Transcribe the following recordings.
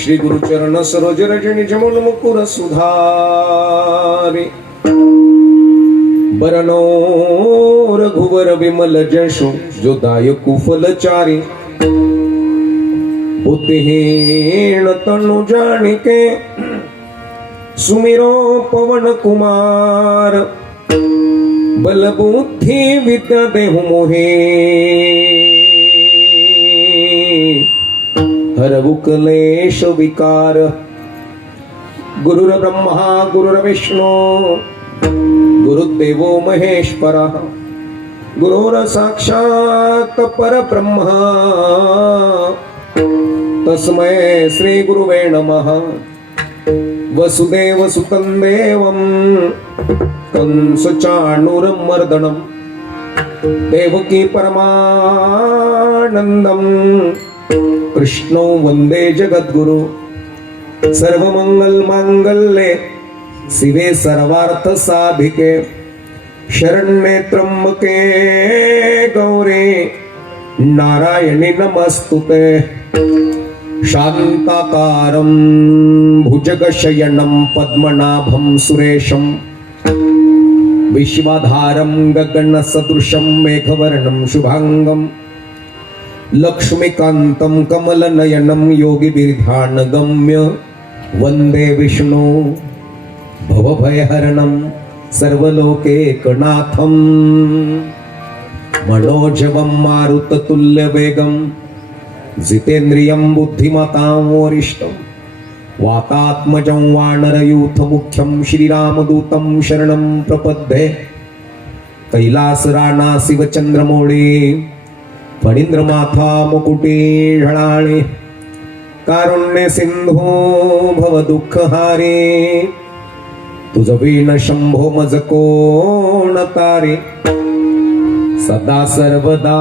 श्री गुरुचरण सरोज रजनी जमुन मुकुर सुधारी बरनो रघुवर विमल जशो जो दायकु फलचारी बुद्धिहीन तनु जानिके सुमिरो पवन कुमार बल बुद्धि विद्या देहु मोहे हरवु क्लेश विकार गुरुर ब्रह्मा गुरुर विष्णु गुरुदेवो महेश्वरः गुरुर साक्षात् परब्रह्म तस्मै श्री गुरुवे नमः। वसुदेव सुतं देवं कंस चाणूरमर्दनं देवकी परमानन्दं कृष्णो वंदे जगद्गुरु। सर्वमंगल मांगल्ये शिवे सर्वार्थ साधिके शरण्ये त्र्यंबके गौरी नारायणी नमस्तुते। शांताकारं भुजगशयनं पद्मनाभं सुरेशं विश्वाधारं गगनसदृशं मेघवर्णं शुभांगं लक्ष्मीकान्तं कमलनयनं योगिभिर्ध्यानगम्य वन्दे विष्णु भवभयहरणं सर्वलोकैकनाथं मनोजवं मारुततुल्यवेगं जितेन्द्रियं बुद्धिमतां वरिष्ठं वातात्मजं वानरयूथमुख्यं श्रीरामदूतं शरणं प्रपद्ये। कैलासराणा शिवचन्द्रमौळी फणीन्द्रमाथा मुकुटे झळाळे कारुण्य सिंधो भव दुःखहारे तुझ वीण शंभो मज कोण तारे। सदा सर्वदा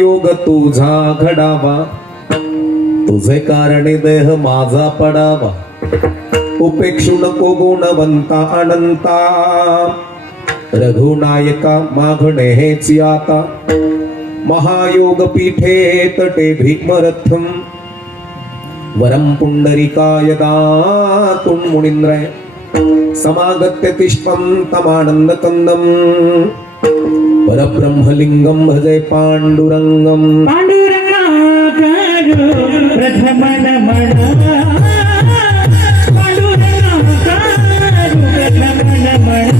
योग तुझा घडावा तुझे कारणे देह माझा पडावा। उपेक्षु नको गुणवंता अनंता रघुनायका मागणे हेच आता। महायोग पीठे तटे भीमरथम वरम पुंडरीकाय दातुं मुनीन्द्राय समागत्य तिष्ठं तमानंद कंदम परब्रह्मलिंगं भजे पांडुरंगम। पांडुरंगाकार प्रथम नमन पांडुरंगाकार प्रथम नमन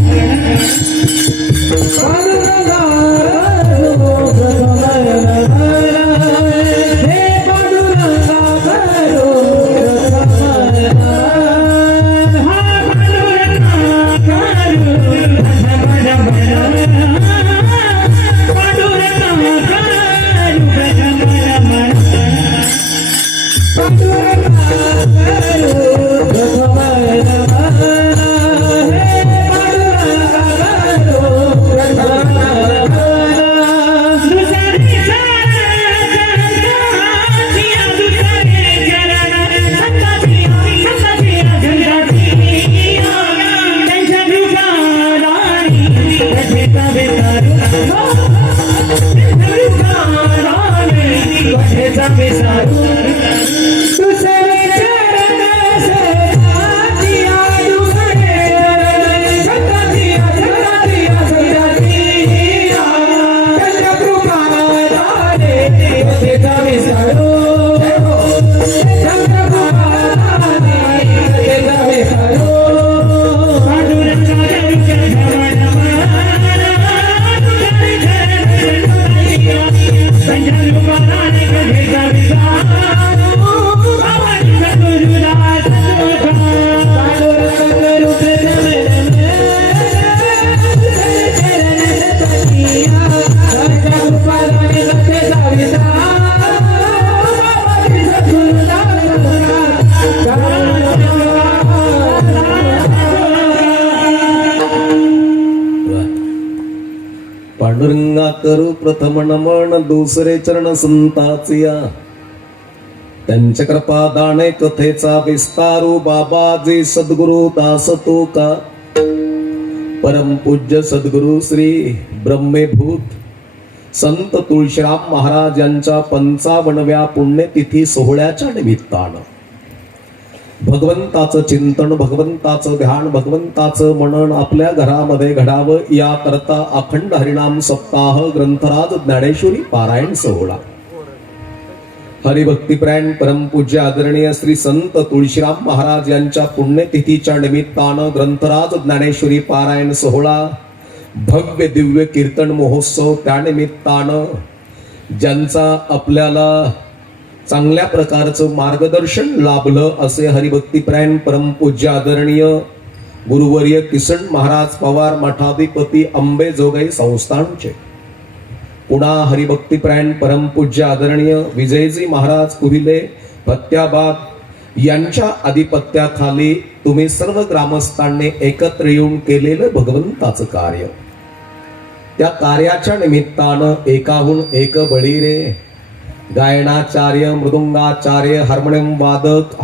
पांडुरंगा करू प्रथम नमन दुसरे चरण संताचिया त्यांच्या कृपा दाणे कथेचा विस्तारू बाबाजी सद्गुरु दास तो का परम पूज्य सद्गुरु श्री ब्रह्मेभूत संत तुळशीराम महाराज यांच्या 55व्या पुण्यतिथी सोहळ्याच्या निमित्तानं भगवंताचं चिंतन, भगवंताचं ध्यान, भगवंताचं मनन आपल्या घरामध्ये घडावं याकरता अखंड हरिनाम सप्ताह ग्रंथराज ज्ञानेश्वरी पारायण सोहळा हरिभक्तिपरायण परमपूज्य आदरणीय श्री संत तुळशीराम महाराज यांच्या पुण्यतिथीच्या निमित्तानं ग्रंथराज ज्ञानेश्वरी पारायण सोहळा भव्य दिव्य कीर्तन महोत्सव त्यानिमित्तानं ज्यांचा आपल्याला चांगल्या प्रकारचं मार्गदर्शन लाभलं असे हरिभक्तिपरायण परमपूज्य आदरणीय गुरुवर्य किसन महाराज पवार मठाधिपती अंबेजोगाई संस्थानचे पुन्हा हरिभक्तिपरायण परमपूज्य आदरणीय विजयजी महाराज कुहिले फत्याबाद यांच्या आधिपत्याखाली तुम्ही सर्व ग्रामस्थांनी एकत्र येऊन केलेलं भगवंताचं कार्य त्या कार्याच्या निमित्तानं एकाहून एक बळी रे गायनाचार्य मृदुंगाचार्य हार्मोनियम वादक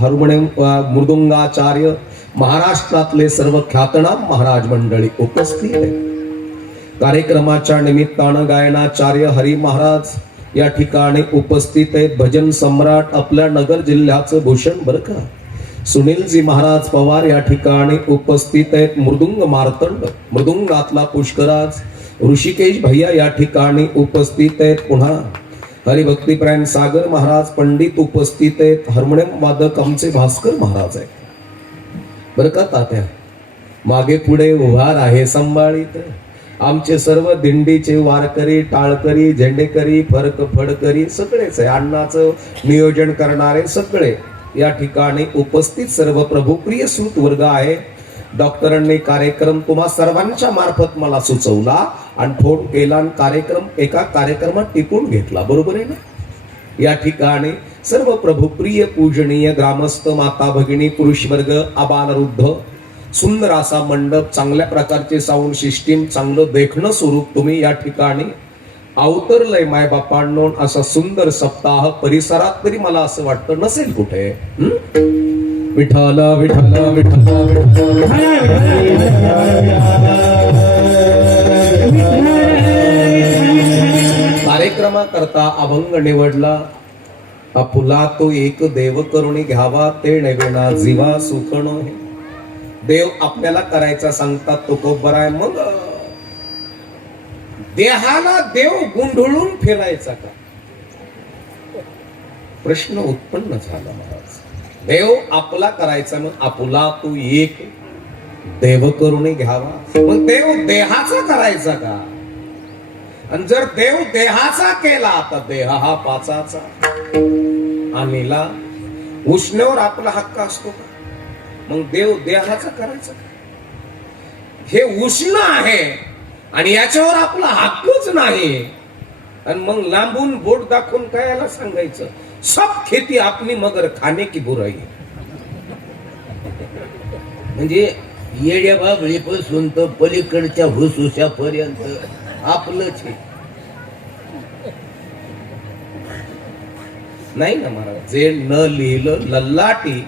मृदुंगाचार्य महाराष्ट्रातले सर्व ख्यातनाम महाराज मंडळी उपस्थित आहेत कार्यक्रमाच्या निमित्तानं गायनाचार्य हरी महाराज या ठिकाणी उपस्थित आहेत भजन सम्राट आपल्या नगर जिल्ह्याचं भूषण बर का सुनीलजी महाराज पवार या ठिकाणी उपस्थित आहेत मृदुंग मार्तंड मृदुंगातला पुष्कराज ऋषिकेश भैया या ठिकाणी उपस्थित आहेत पुन्हा हरिभक्तिपरायण सागर महाराज पंडित उपस्थित आहेत हार्मोनियम वादक आमचे भास्कर महाराज आहेत बरं का तात्या मागे पुढे उभार आहे संभाळीत आमचे सर्व दिंडीचे वारकरी टाळकरी झेंडेकरी फडकरी सगळेच आहे अण्णाचं नियोजन करणारे सगळे या ठिकाणी उपस्थित सर्व प्रभुप्रिय सूत वर्ग आहे डॉक्टरांनी कार्यक्रम तुम्हा सर्वांच्या मार्फत मला सुचवला आणि फोन केला आणि कार्यक्रम एका कार्यक्रमात टिपून घेतला बरोबर आहे ना या ठिकाणी सर्व प्रभुप्रिय पूजनीय ग्रामस्थ माता भगिनी पुरुष वर्ग आबालवृद्ध सुंदर असा मंडप चांगल्या प्रकारचे साऊंड सिस्टीम चांगलं देखणं स्वरूप तुम्ही या ठिकाणी अवतरलंय मायबापांनो असा सुंदर सप्ताह परिसरात तरी मला असं वाटतं नसेल कुठे विठाला विठाला विठाला कार्यक्रमाकरता अभंग निवडला आपुला तो एक देव करुणी घ्यावा ते नवेना जीवा सुखण देव आपल्याला करायचा सांगतात तो कोबर आहे मग देहाला देव गुंढळून फिरायचा का प्रश्न उत्पन्न झाला महाराज देव आपला करायचा मग आपुला तू एक देव करुणी घ्यावा मग देव देहाचा करायचा का आणि जर देव देहाचा केला तर देह हा पाचाचा आम्हीला उष्णेवर आपला हक्क असतो का मग देव देहाचा करायचा हे उष्ण आहे आणि याच्यावर आपला हक्कच नाही आणि मग लांबून बोट दाखवून काय याला सांगायचं सब खेती आपली मगर खाणे की बुराई म्हणजे येड्या बाबळीपासून तर पलीकडच्या हुसहुशापर्यंत आपलंच आहे नाही ना महाराज जे न लिहिलं लल्लाटी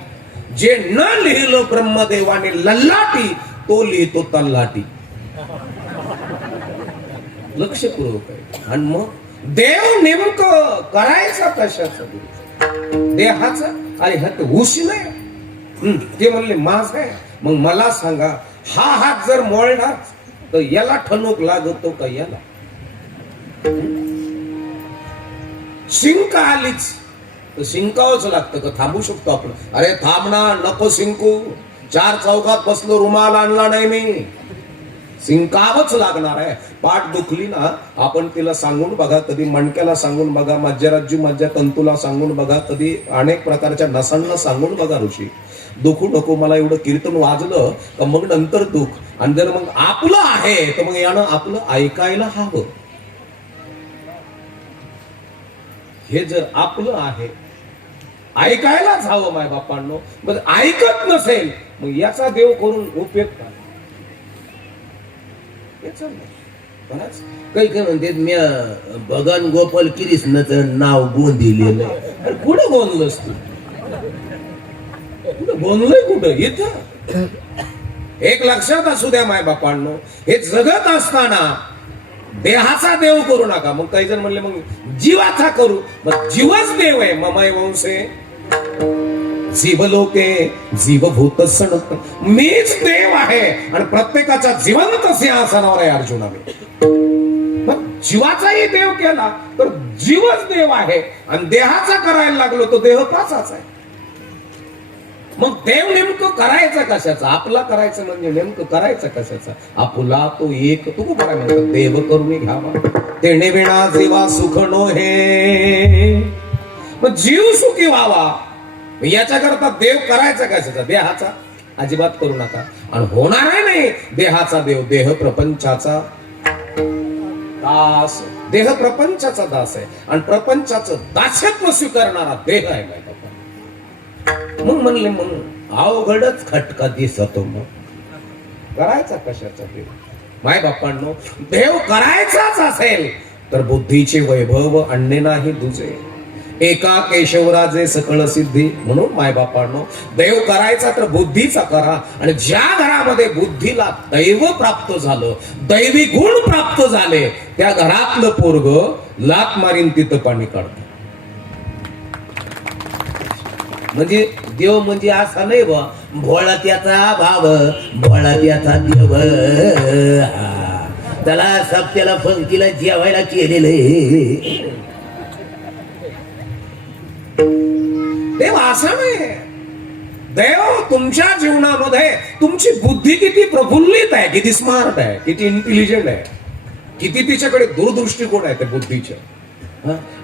जे न लिहिलं ब्रह्मदेवाने लल्लाटी तो लिहितो तल्लाटी लक्षपूर्वक आहे आणि मग देव नेमकं करायचा कशाचं देहाचा अरे हा ते उष्ण आहे ते म्हणले माझ आहे मग मला सांगा हा हात जर मोडला तर याला ठणूक लागतो का याला शिंक आलीच तर शिंकावंच लागतं का थांबू शकतो आपण अरे थांबणार नको शिंकू चार चौकात बसलो रुमाल आणला नाही मी शिंकावंच लागणार आहे पाठ दुखली ना आपण तिला सांगून बघा कधी मणक्याला सांगून बघा मज्जाराज्यू मज्जा तंतूला सांगून बघा कधी अनेक प्रकारच्या नसांना सांगून बघा ऋषी दुखू नको मला एवढं कीर्तन वाजलं का मग नंतर दुख आणि जर मग आपलं आहे तर मग यानं आपलं ऐकायला हवं हे जर आपलं आहे ऐकायलाच हवं माय बापांनो मग ऐकत नसेल मग याचा देव करून उपयोग काय खरंच? काही काही म्हणतात मी भगवान गोपाल कृष्णाचं नाव गोंदिलेलं अरे कुठं गोंदलंस तू? कुठं गोंदलंय कुठं? इथं एक लक्षात असू द्या माय बापांनो, हे जगत असताना देहाचा देव करू नका. मग काही जण म्हणले मग जीवाचा करू. मग जीवच देव आहे. ममाय वंशे जीवलोके जीवभूत सण, मीच देव आहे आणि प्रत्येकाच्या जिवंत सिंहासनावर आहे अर्जुनाने. मग जीवाचाही देव केला तर जीवच देव आहे आणि देहाचा करायला लागलो तो देह पाचाच आहे. मग देव नेमकं करायचं कशाचा? आपला करायचं म्हणजे नेमकं करायचं कशाचा? आपुला तो एक तू काय म्हणतो देव करून घ्यावा तेने विना जीवा सुख नो हे. मग जीव सुखी व्हावा याच्याकरता देव करायचा कशाचा? देहाचा अजिबात करू नका. आणि होणार नाही देहाचा देव. देह प्रपंचाचा दास, देह प्रपंचाचा दास आहे आणि प्रपंचाचं दासत्व स्वीकारणारा देह आहे. काय मग म्हणले मग अवघडच खटका दिसतो. मग करायचा कशाचा देव? माय बापांनो, देव करायचाच असेल तर बुद्धीचे वैभव आणणे नाही दुजे. एका केशवराजे सकळ सिद्धी. म्हणून माय बापांनो, देव करायचा तर बुद्धीचा करा. आणि ज्या घरामध्ये बुद्धीला दैव प्राप्त झालं, दैवी गुण प्राप्त झाले, त्या घरातलं पोरग लात मारीन तिथं पाणी काढतं. म्हणजे देव म्हणजे असा नाही बा भोळा त्याचा भाव भोळा त्याचा देव. त्याला सप्त्याला पंक्तीला जेवायला केलेलं देव असा नाही. देव तुमच्या जीवनामध्ये तुमची बुद्धी किती प्रफुल्लित आहे, किती स्मार्ट आहे, किती इंटेलिजंट आहे, किती तिच्याकडे दूरदृष्टिकोन आहे त्या बुद्धीचे.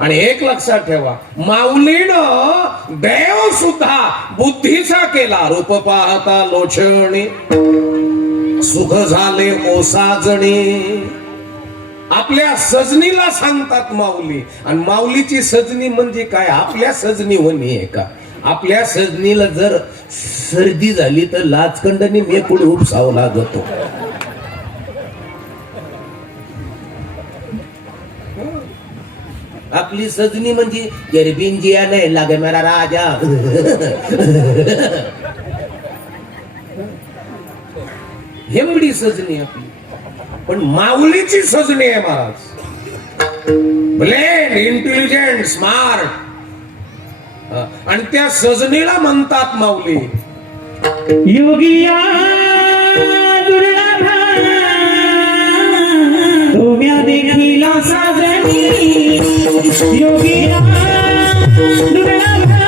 आणि एक लक्षात ठेवा, माऊलीनं देव सुद्धा बुद्धीचा केला. रूप पाहता लोचणी सुख झाले ओसाजणी. आपल्या सजनीला सांगतात माऊली. आणि माऊलीची सजनी म्हणजे काय? आपल्या सजनी होणी आहे का? आपल्या सजनीला जर सर्दी झाली तर लाचखंडनी मेकुड उपसावं लागतो. आपली सजनी म्हणजे गरबीन जिया नाही लागे मेरा राजा. हेमडी सजनी आपली. पण माऊलीची सजनी आहे महाराज. Blend, intelligent, smart. आणि त्या सजनीला म्हणतात माऊली योगिया दुर्लभा तुम्या देखीला साजनी. योगिया दुर्लभा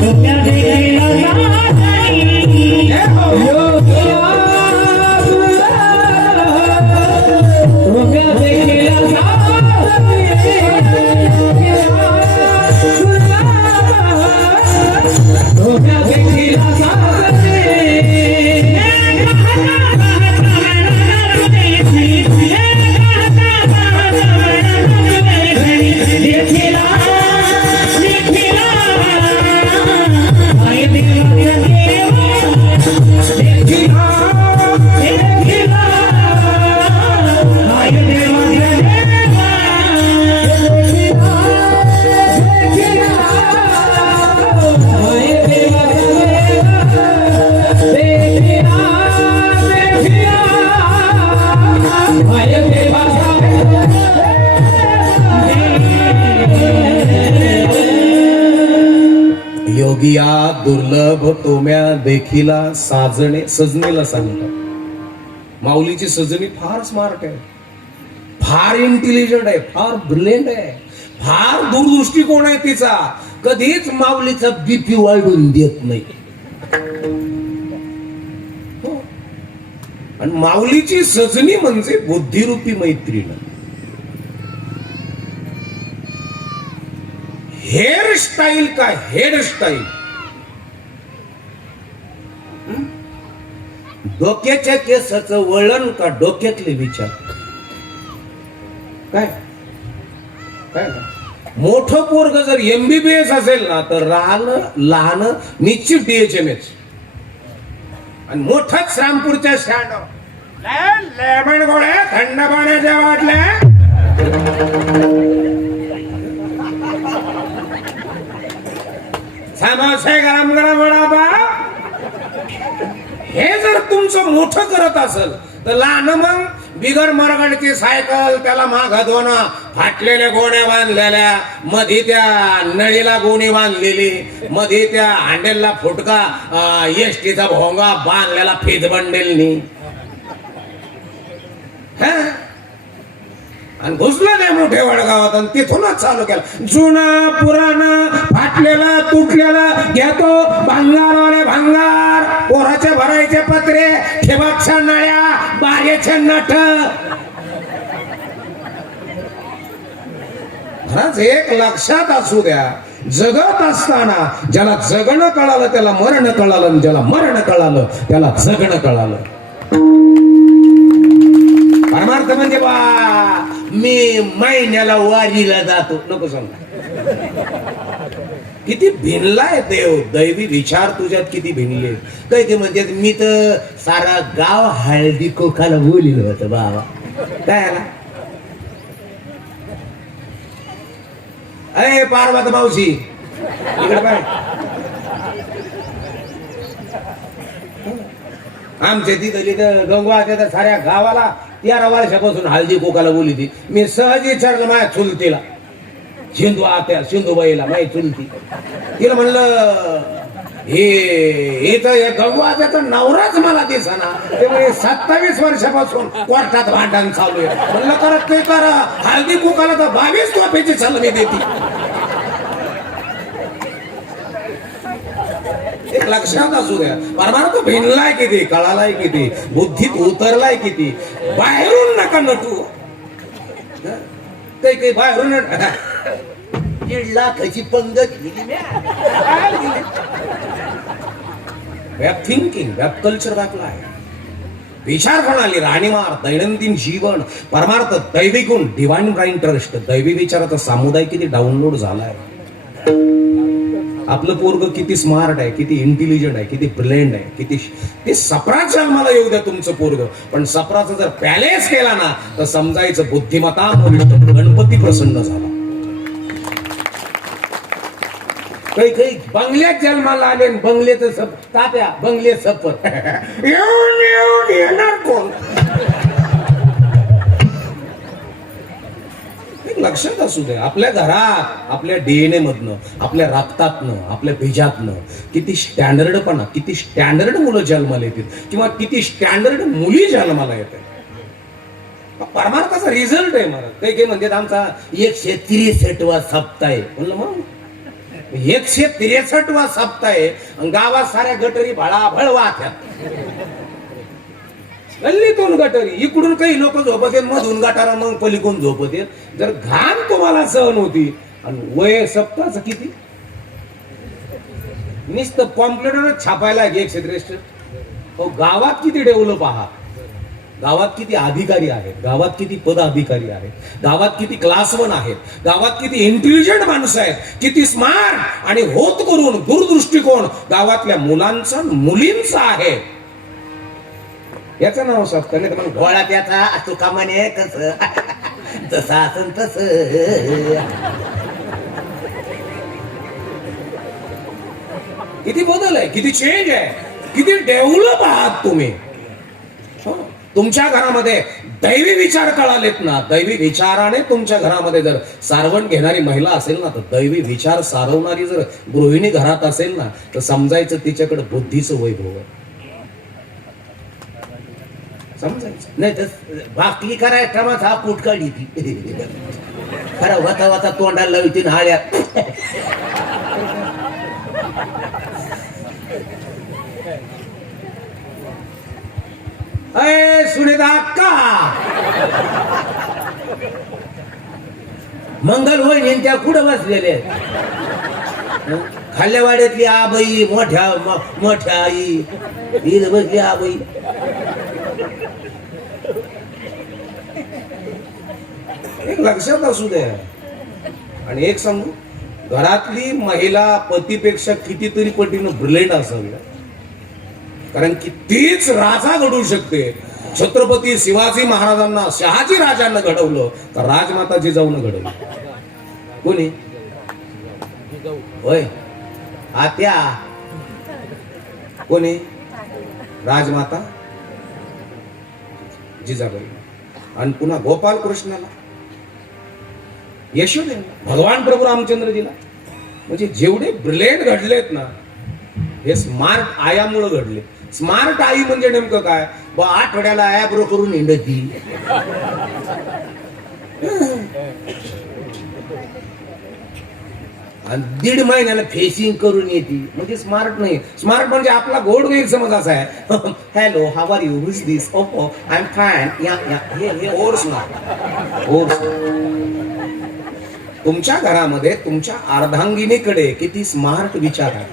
तुम्या देखीला साजनी. योगिया तुम्या देखीला योगिया दुर्लभ तोम्या देखीला साजणे. सजनीला सांगतात. माऊलीची सजनी फार स्मार्ट आहे, फार इंटेलिजंट आहे, फार ब्रिलियंट आहे, फार दूरदृष्टिकोन आहे तिचा. कधीच माऊलीचा बीपी वाढून देत नाही. आणि माऊलीची सजनी म्हणजे बुद्धिरूपी मैत्रीण. हेअर स्टाईल का हेड स्टाईल? डोक्याच्या केसाचं वळण का डोक्यातले विचार? काय काय मोठं पोरग जर MBBS असेल ना तर लहान निश्चित DHMH. आणि मोठाच रामपूरच्या स्टँडवर लेमन गोळ्या थंड पाण्याच्या बाटल्या समोसे गरम गरम वडापाव हे जर तुमचं मोठं करत असेल तर लहान मग बिगर मरगडची सायकल त्याला माग दोनं फाटलेल्या गोण्या बांधलेल्या मध्ये त्या नळीला गोणी बांधलेली मध्ये त्या हँडेलला फुटका एसटीचा भोंगा बांधलेला फेज बंडेलनी आणि घुसलं नाही मोठे वडगावात आणि तिथूनच चालू केलं जुना पुराणा फाटलेला तुटलेला घेतो भंगारवाले भंगार पोराचे भरायचे पत्रे ठेबाच्या नळ्या बागेचे नट खरंच एक लक्षात असू द्या जगत असताना ज्याला जगणं कळालं त्याला मरण कळालं आणि ज्याला मरण कळालं त्याला जगणं कळालं परमार्थ म्हणजे बा मी महिन्याला वारीला जातो नको सांगा किती भिनलाय देव दैवी विचार तुझ्यात किती भिनले काही ते म्हणजे मी तर सारा गाव हळदी कोकाला बोलिलं होतं बाबा काय आला अरे पार्वत मावशी इकडे पाय आमच्या तिथं गंगवाच्या त्या साऱ्या गावाला 13 वर्षापासून हळदी कोकाला बोली ती मी सहज विचारलं माझ्या चुलतीला शिंदू आत्या शिंदूबाईला माझी चुलती तिला म्हणलं हे गंगवाचा नवराच मला दिसना त्यामुळे 27 वर्षापासून कोर्टात भांडण चालू आहे म्हणलं करत ते कर हळदी कोकाला तर 22 तोफेची चलनी देती एक लक्षात असू द्या परमार्थ भिनलाय किती कळालाय किती बुद्धीत उतरलाय किती बाहेरून नका नटू काही बाहेरून 1.5 लाखाची पंगत वेब थिंकिंग वेब कल्चर दाखला आहे विचार प्रणाली राहणीमान दैनंदिन जीवन परमार्थ दैवी गुण डिवाइन ब्राइन ट्रस्ट दैवी विचाराचा सामुदाय किती डाउनलोड झालाय आपलं पोरग किती स्मार्ट आहे किती इंटेलिजंट आहे किती ब्रिलियंट आहे किती ते सप्राच जन्माला येऊ द्या तुमचं पोरग पण सप्राचं जर पॅलेस केला ना तर समजायचं बुद्धिमत्ता गणपती प्रसन्न झाला काही बंगल्यात जन्माला आले बंगलेचं सप तात्या बंगले सपर येऊन येऊन येणार कोण लक्षात असू दे आपल्या घरात आपल्या डीएनए मधनं आपल्या रक्तातनं आपल्या बीजातनं किती स्टँडर्डपणा किती स्टँडर्ड मुलं जन्माला येतील किंवा किती स्टँडर्ड मुली जन्माला येतात परमार्थाचा रिझल्ट आहे मला काही म्हणतात आमचा 163वा सप्ताह आहे म्हणलं मग 163वा सप्ताह आहे गावात साऱ्या गटरी भळाभळ वाहत्यात गल्लीतून गटारी इकडून काही लोक झोपत आहेत मधून गटारा मग पलीकडून झोपत आहेत जर घाण तुम्हाला सहन होती आणि वय सप्ताहाचं किती नुसतं पॉम्पलेटर छापायला 163 हो गावात किती डेव्हलप आहात गावात किती अधिकारी आहेत गावात किती पदाधिकारी आहेत गावात किती क्लास 1 आहेत गावात किती इंटेलिजंट माणसं आहेत किती स्मार्ट आणि होत करून दूरदृष्टिकोन गावातल्या मुलांचा मुलींचा आहे याचं नाव सप्ताह नाही तर मग घोळा त्याचा तुका म्हणे कसं तसं असं तस किती बदल आहे किती चेंज आहे किती डेव्हलप आहात तुम्ही तुमच्या घरामध्ये दैवी विचार कळालेत ना दैवी विचाराने तुमच्या घरामध्ये जर सारवण घेणारी महिला असेल ना तर दैवी विचार सारवणारी जर गृहिणी घरात असेल ना तर समजायचं तिच्याकडे बुद्धीचं वैभव आहे समजायचं नाही तर भाकरी करायचा माझा हा पूट काढी ती खरं वाता वाता तोंडाला लावती हाळ्यात अय सुनीता अक्का मंगल होईन त्या कुठं बसलेले खाल्ल्यावाड्यातली आबाई मोठ्या आई इथं बसली आबाई एक लक्षात असू दे आणि एक सांगू घरातली महिला पतीपेक्षा कितीतरी पटीनं ब्रिलियंट असावी कारण की तीच राजा घडू शकते छत्रपती शिवाजी महाराजांना शहाजी राजांना घडवलं का राजमाता जिजाऊन घडवलं? कोणी? होय आत्या. कोणी? राजमाता जिजाबाई. आणि पुन्हा गोपाल कृष्णाला, यशोदेला, भगवान प्रभू रामचंद्रजीला. म्हणजे जेवढे ब्रिलियंट घडलेत ना, हे स्मार्ट आयामुळे घडले. स्मार्ट आई म्हणजे नेमकं काय? आठवड्याला ॲब्रो करून हिंडती, आणि 1.5 महिन्याला फेसिंग करून येते. म्हणजे स्मार्ट नाही. स्मार्ट म्हणजे आपला गोड गैरसमज असा आहे, hello how are you, who's this, ओहो आय एम फाईन, या या. हे ओर्स ना, ओर्स. तुमच्या घरामध्ये तुमच्या अर्धांगिनीकडे किती स्मार्ट विचार आहेत,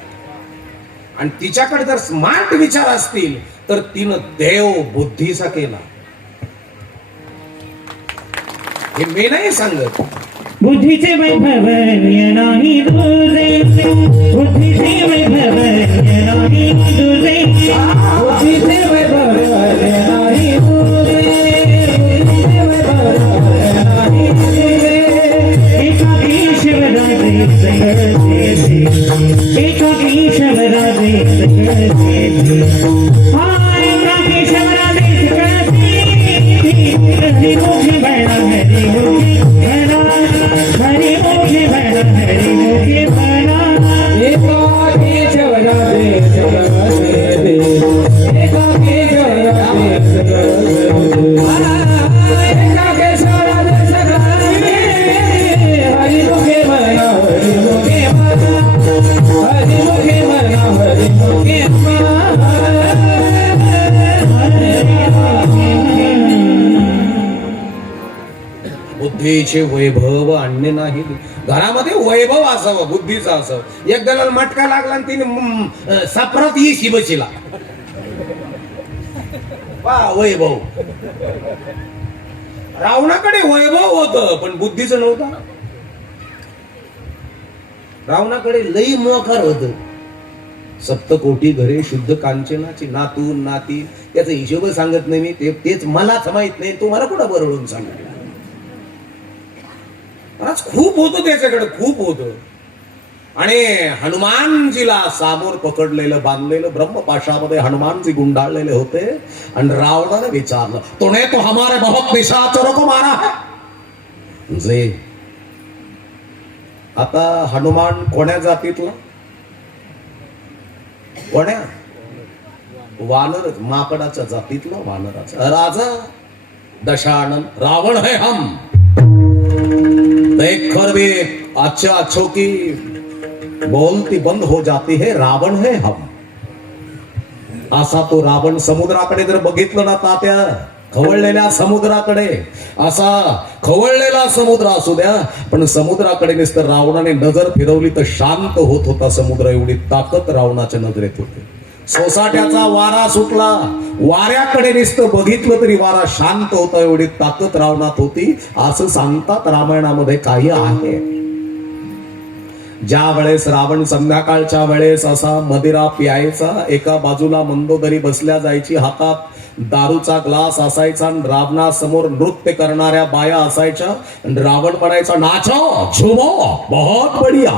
आणि तिच्याकडे जर स्मार्ट विचार असतील तर तिनं देव बुद्धीचा केला. हे मी नाही सांगत. बुद्धीचे वैभव नाही तुझे, बुद्धीचे वैभव नाही तुझे, बुद्धीचे वैभव नाही तुझे, बुद्धीचे वैभव नाही तुझे. एकाकी शिवराजे सगळचे, एकाकी शिवराजे सगळचे, हा एकाकी शिवराजे सगळचे. हरी मुखी बळा, हरी मुखी बळा, हरी मुखी बळा, हरी मुखी बळा. एकाकी शिवराजे सगळचे, एकाकी शिवराजे सगळचे, एकाकी शिवराजे सगळचे. हरी मुखी बळा, हरी मुखी बळा, हरी मुखी बळा, हरी मुखी बळा. बुद्धीचे वैभव आणणे नाही. घरामध्ये वैभव असावं, बुद्धीचं असावं. एक दलाल मटका लागला आणि तिने सापरात ही शिबशीला वैभव. रावणाकडे वैभव होतं पण बुद्धीचं नव्हतं. रावणाकडे लई मोकार होत. 7 कोटी घरे शुद्ध कांचनाची, नातून नाती, त्याचा हिशोब सांगत नाही मी, तेच मलाच माहित नाही, तुम्हाला कुठं बरोबर सांगत. आज खूप होतं त्याच्याकडे, खूप होतं. आणि हनुमानजीला समोर पकडलेलं, बांधलेलं ब्रह्मपाशामध्ये हनुमानजी गुंडाळलेले होते. आणि रावणाने विचारलं, तूने तो हमारे बहुत निशाचरों को मारा है. जे आता हनुमान कोण्या जातीतला? कोण्या? वानर, माकडाच्या जातीतला वानराचा राजा. दशानन, रावण है हम, देख कर भी अच्छा अच्छों की बोलती बंद हो जाती है, रावण है हम. असा तो रावण समुद्राकडे जर बघितलं ना तात्या, खवळलेल्या समुद्राकडे, असा खवळलेला समुद्र असू द्या, पण समुद्राकडे नुसतं रावणाने नजर फिरवली तर शांत होत होता समुद्र. एवढी ताकद रावणाच्या नजरेत होती. सोसाट्याचा वारा सुटला, वाऱ्याकडे नुसतं बघितलं तरी वारा शांत होता, एवढी ताकद रावणात होती. असं सांगतात रामायणामध्ये काही आहे. ज्या वेळेस रावण संध्याकाळच्या वेळेस असा मदिरा प्यायचा, एका बाजूला मंदोदरी बसल्या जायची, हातात दारूचा ग्लास असायचा, रावणासमोर नृत्य करणाऱ्या बाया असायच्या, रावण म्हणायचा, नाचो झुमो बहुत बढिया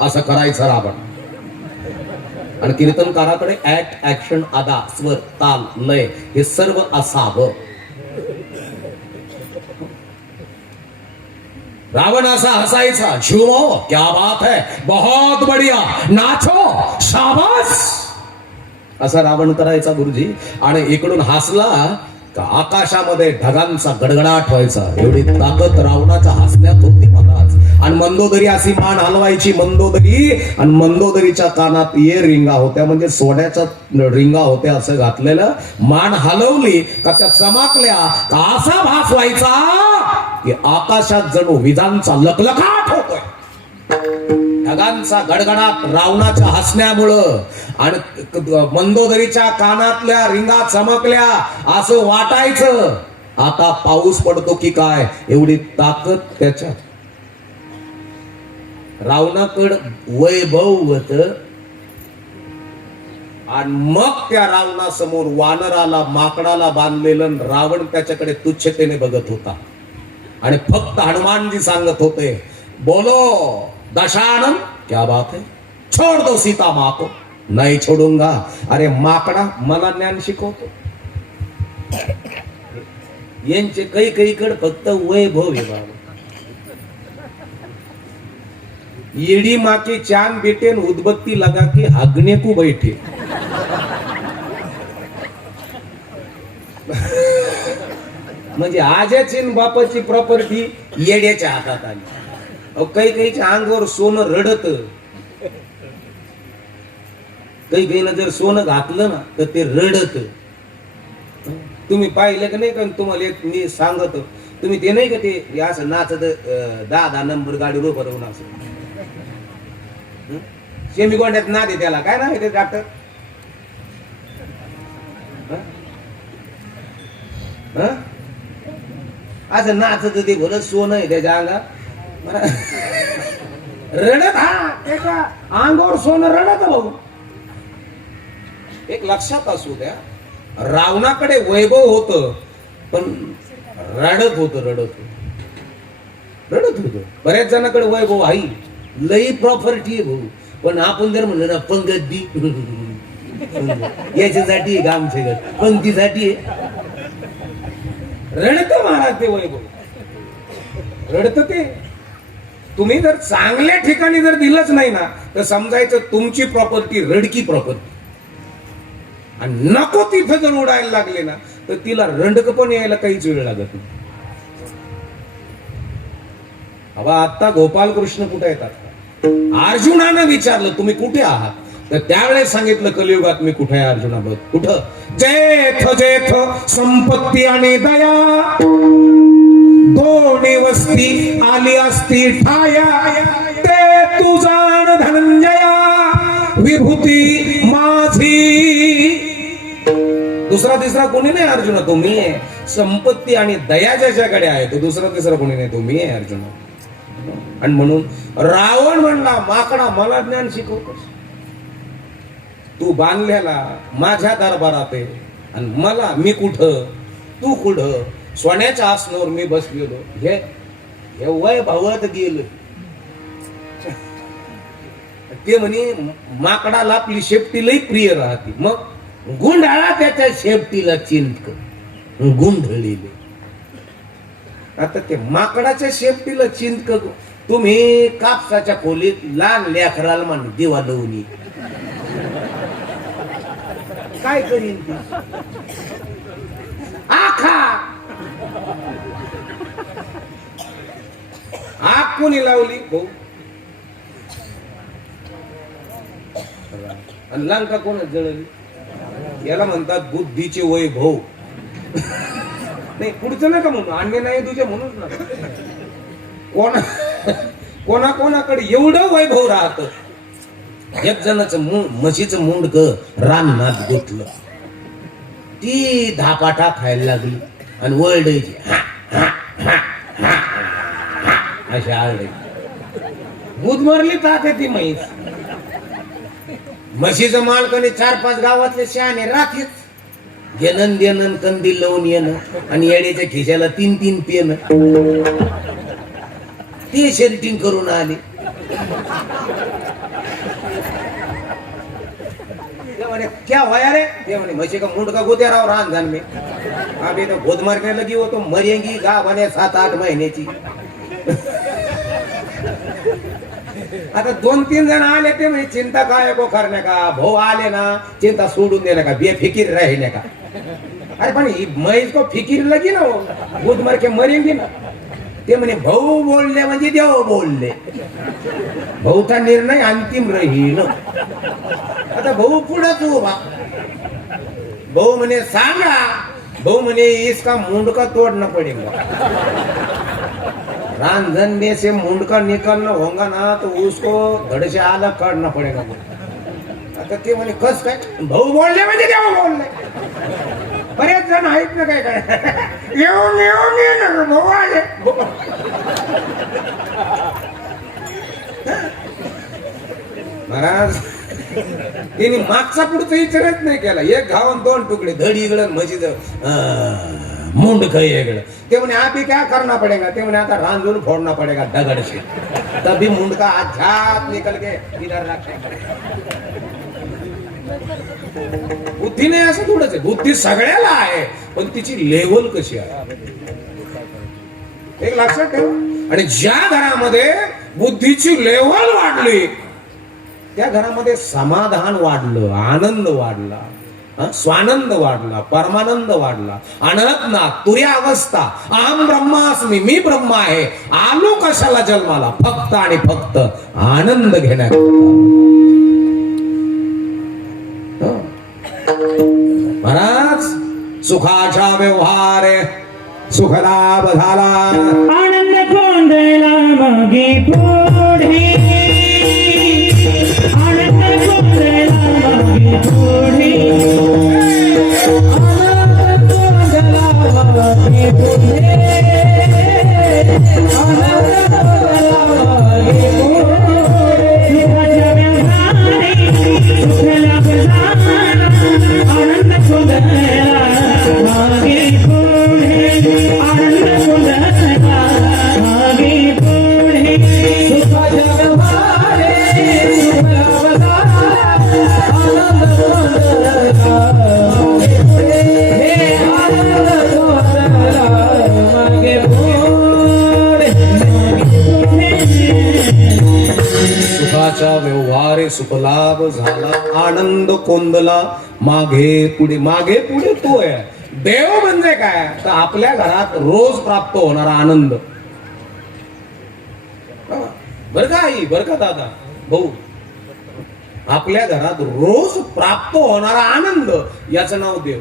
असं करायचं रावण. आणि कीर्तनकाराकडे ऍक्ट, ऍक्शन, आदा, स्वर, ताल, लय हे सर्व असावं. रावण असा हसायचा, झुमो क्या बात है, बहुत बढ़िया, नाचो शाबास, असा रावण करायचा गुरुजी. आणि इकडून हसला का आकाशामध्ये ढगांचा गडगडाट व्हायचा. एवढी ताकद रावणाच्या हसण्यात होती महाराज. आणि मंदोदरी अशी मान हलवायची, मंदोदरी, आणि मंदोदरीच्या कानात ये रिंगा होत्या, म्हणजे सोन्याच्या रिंगा होत्या असं घातलेलं. मान हलवली का त्या चमकल्या, का असा भास व्हायचा की आकाशात जणू विजांचा लखलखाट होतोय. ढगांचा गडगडाट रावणाच्या हसण्यामुळं. आणि मंदोदरीच्या कानातल्या रिंगा चमकल्या, असं वाटायचं आता पाऊस पडतो की काय, एवढी ताकद त्याच्यात. रावणाकड वैभव होत, आणि मग त्या रावणासमोर वानराला माकडाला बांधलेलं आणि रावण त्याच्याकडे तुच्छतेने बघत होता आणि फक्त हनुमानजी सांगत होते, बोलो दशानन क्या बात है, छोड़ दो सीता माँ को. नाही छोडूंगा. अरे माकडा, मला ज्ञान शिकवतो. यांचे काही कडे फक्त वैभव आहे बाबा. येडी माँ के चांद बेटे उदबत्ती लगा के हगने को बैठे. म्हणजे आजाची बापाची प्रॉपर्टी येड्याच्या हातात आली. काहीच्या अंगावर सोनं रडत, काही जर सोनं घातलं ना तर ते रडत. तुम्ही पाहिलं का नाही? का तुम्हाला एक मी सांगतो, तुम्ही ते नाही का ते असं नाचत 10 नंबर गाडी रोप राहून असं शेमी गोंड्यात नादे, त्याला काय नाव आहे ते डॉक्टर? असं नाचत ते भरत सोनं आहे त्याच्या अंगात रडत. हा अंगावर सोनं रडत भाऊ. एक लक्षात असू द्या, रावणाकडे वैभव होत पण रडत होत. बऱ्याच जणांकडे वैभव आहे, लई प्रॉपर्टी आहे भाऊ, पण आपण जर म्हणलं ना पंगत दी याच्यासाठी आहे का आमच्या घर, पंक्तीसाठी आहे. रडत महाराज ते वैभव, रडत ते. तुम्ही जर चांगल्या ठिकाणी जर दिलंच नाही ना तर समजायचं तुमची प्रॉपर्टी रडकी प्रॉपर्टी. आणि नको तिथं जर उडायला लागले ना तर तिला रंडक पण यायला काहीच वेळ लागत नाही. आता गोपालकृष्ण कुठे येतात? अर्जुनानं विचारलं तुम्ही कुठे आहात? तर त्यावेळेस सांगितलं कलियुगात मी कुठे आहे अर्जुना बघ. कुठं? जेथ जेथ संपत्ती आणि दया दोन्ही वस्ती आली असती ठाया, ते तू जाण धनंजया विभूती माझी. दुसरा तिसरा कोणी नाही अर्जुना, तुम्ही आहे. संपत्ती आणि दया ज्याच्याकडे आहे तो दुसरा तिसरा कोणी नाही, तुम्ही आहे अर्जुना. आणि म्हणून रावण म्हणला, माकडा मला ज्ञान शिकवतोस तू? बांधलेला माझ्या दरबारात आहे आणि मला मी कुठं तू कुठं? सोन्याच्या आसनावर मी बसलेलो, हे वय भावत गेलं. ते म्हणे माकडाला आपली शेपटी लई प्रिय राहते, मग गुंडाळा त्याच्या शेपटीला चिंतक गुंढळीले. आता ते माकडाच्या शेपटीला चिंतक तुम्ही कापसाच्या खोलीत लहान लेकराला म्हण दिवा लावून काय करीन ती? आखा आग कोणी लावली? भाऊ. आणि लंका कोण जळली? याला म्हणतात बुद्धीचे वैभव. नाही पुढचं नका म्हणून, अन्य नाही तुझ्या म्हणून ना. कोणाकडे एवढं वैभव राहत. एक जणाचं म्हशीचं मुंडक रानात गुतलं, ती धापाटा खायला लागली आणि वरडायची अशी आरडायची. गुदमरली ताते ती म्हैस. म्हशीचं मालकाने 4-5 गावातले शहाणे राखीच घेणं देणं, कंदील लावून येणं आणि येड्याच्या खिशाला 3-3 पेन. ते शेरिटिंग करून आले. क्या वया रे? ते म्हणे म्हशी का मुंडका गोत्या राव रान जाण में. अभी तो गोद मारने लगी हो तो मरेंगी गाव बने 7-8 महिन्याची. आता 2-3 जण आले ते म्हणजे चिंता काय को करणे का? भाऊ आले ना चिंता सोडून देणे का? बेफिकीर राहिने का? अरे पण ही म्हैस को फिकीर लगी ना, गोद मार के मरेंगी ना. ते म्हणे भाऊ बोलले म्हणजे देव बोलले, भाऊचा निर्णय अंतिम राहील. आता भाऊ पुढंच उभा. भाऊ म्हणे सांगा. भाऊ म्हणे इसका मुंडका तोड़ना पड़ेगा. रांझन में से मुंडका निकालना होगा ना तो उसको धड़ से अलग काटना पड़ेगा. आता ते म्हणे कस काय? भाऊ बोलले म्हणजे देव बोलले. बरेच जण आहेत ना काय येऊन ये भाऊ आले. महाराज त्यांनी मागचा पुढचा विचारच नाही केला. एक घावन 2 तुकडे धड इकडं म्हशीच मुंड खाई इकडं. ते म्हणे अभी क्या करना पडेगा. ते म्हणे आता रांजून फोडना पडेगा दगड से तभी मुंड का हाथ निकल के इधर रखे. बुद्धी नाही असं थोडंच आहे. बुद्धी सगळ्याला आहे पण तिची लेवल कशी आहे एक लक्षात ठेवा. आणि ज्या घरामध्ये बुद्धीची लेवल वाढली त्या घरामध्ये समाधान वाढलं, आनंद वाढला, स्वानंद वाढला, परमानंद वाढला. आणत ना तुर्या अवस्था अहम ब्रह्मास्मी, मी ब्रह्म आहे. आलो कशाला जन्माला फक्त आणि फक्त आनंद घेण्याकरता. महाराज सुखाचा व्यवहार सुखलाभ झाला. आनंद गोंधळा मागे पुढे, आनंद गोंधळा मागे पुढे, आनंद गोंधळा मागे पुढे, आनंद गोंधळा मागे पुढे. सुखाच्या व्यवहारे सुखलाभ झाला. आनंद गोंधळा मागे पुढे, आनंद गोंधळा मागे पुढे. सुखाच्या व्यवहारे सुखलाभ झाला. आनंद गोंधळा मागे पुढे, आनंद गोंधळा मागे पुढे, सुखाचा व्यवहार सुखलाभ झाला. आनंद कोंदला मागे पुढे. मागे पुढे तो आहे. देव म्हणजे काय तर आपल्या घरात रोज प्राप्त होणारा आनंद. बर का आई, बर का दादा, भाऊ, आपल्या घरात रोज प्राप्त होणारा आनंद याचं नाव देव.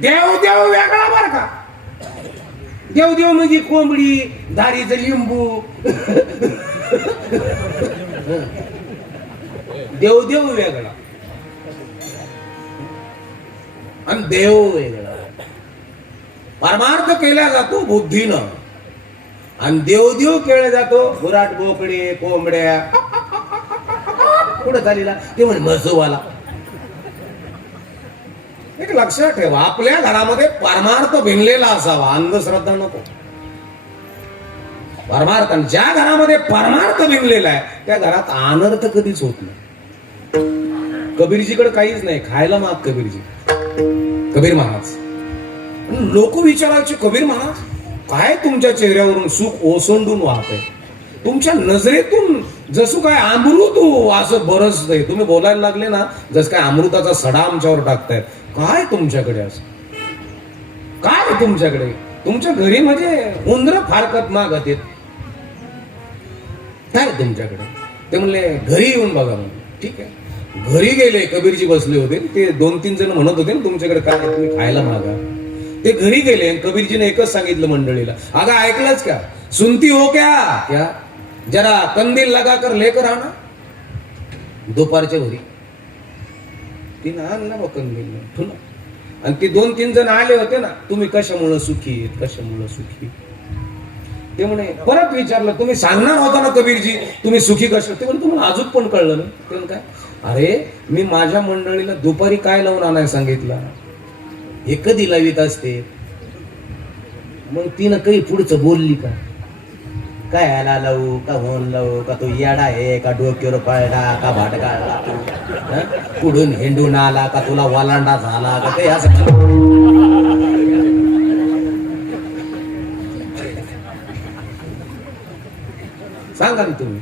देव देव वेगळा बर का. देव देव म्हणजे कोंबडी, दारीचं लिंबू. देव देव वेगळा आणि देव वेगळा. परमार्थ केला जातो बुद्धीनं आणि देवदेव केला जातो गुराट, बोकडे, कोंबड्या. कुठं चालीला ते म्हणे मसोवाला. एक लक्षात ठेवा आपल्या घरामध्ये परमार्थ भिनलेला असावा, अंधश्रद्धा नको. परमार्थ, आणि ज्या घरामध्ये परमार्थ भिनलेला आहे त्या घरात अनर्थ कधीच होत नाही. कबीरजीकडे काहीच नाही, खायला माग कबीरजी. कबीर महाराज लोक विचारायचे, कबीर महाराज काय तुमच्या चेहऱ्यावरून सुख ओसंडून वाहतंय, तुमच्या नजरेतून जसं काय अमृत असं बरसतंय. तुम्ही बोलायला लागले ना जसं काय अमृताचा सडा आमच्यावर टाकताय. काय तुमच्याकडे असं, काय तुमच्याकडे, तुमच्या घरी म्हणजे उंदर फारकत मागत येत काय तुमच्याकडे. ते म्हणले घरी येऊन बघा म्हणून. ठीक आहे, घरी गेले. कबीरजी बसले होते, ते 2-3 जण म्हणत होते ना तुमच्याकडे काय तुम्ही खायला मागा. ते घरी गेले. कबीरजीने एकच सांगितलं मंडळीला, अगं ऐकलंच का, सुनती हो क्या जरा कंदील लगा कर लेकर आना. दुपारच्या घरी तिनं आणला बघ कंदील ठुला. आणि ते 2-3 जण आले होते ना, तुम्ही कशामुळं सुखी आहेत, कशामुळं सुखी. ते म्हणे परत विचारलं, तुम्ही सांगणार होता ना कबीरजी तुम्ही सुखी कशा. ते म्हणे तुम्हाला अजून पण कळलं ना. ते म्हणे काय, अरे मी माझ्या मंडळीला दुपारी काय लावून आणायला सांगितलं, हे कधी लावित असते. मग तिनं काही पुढचं बोलली का, काय ह्याला लावू का होन लावू का, तो येडा आहे का, डोक्यावर पळला का, भाटकाळला तू, कुठून हिंडून आला का, तुला वालांडा झाला का, काही असं सांगा ना तुम्ही.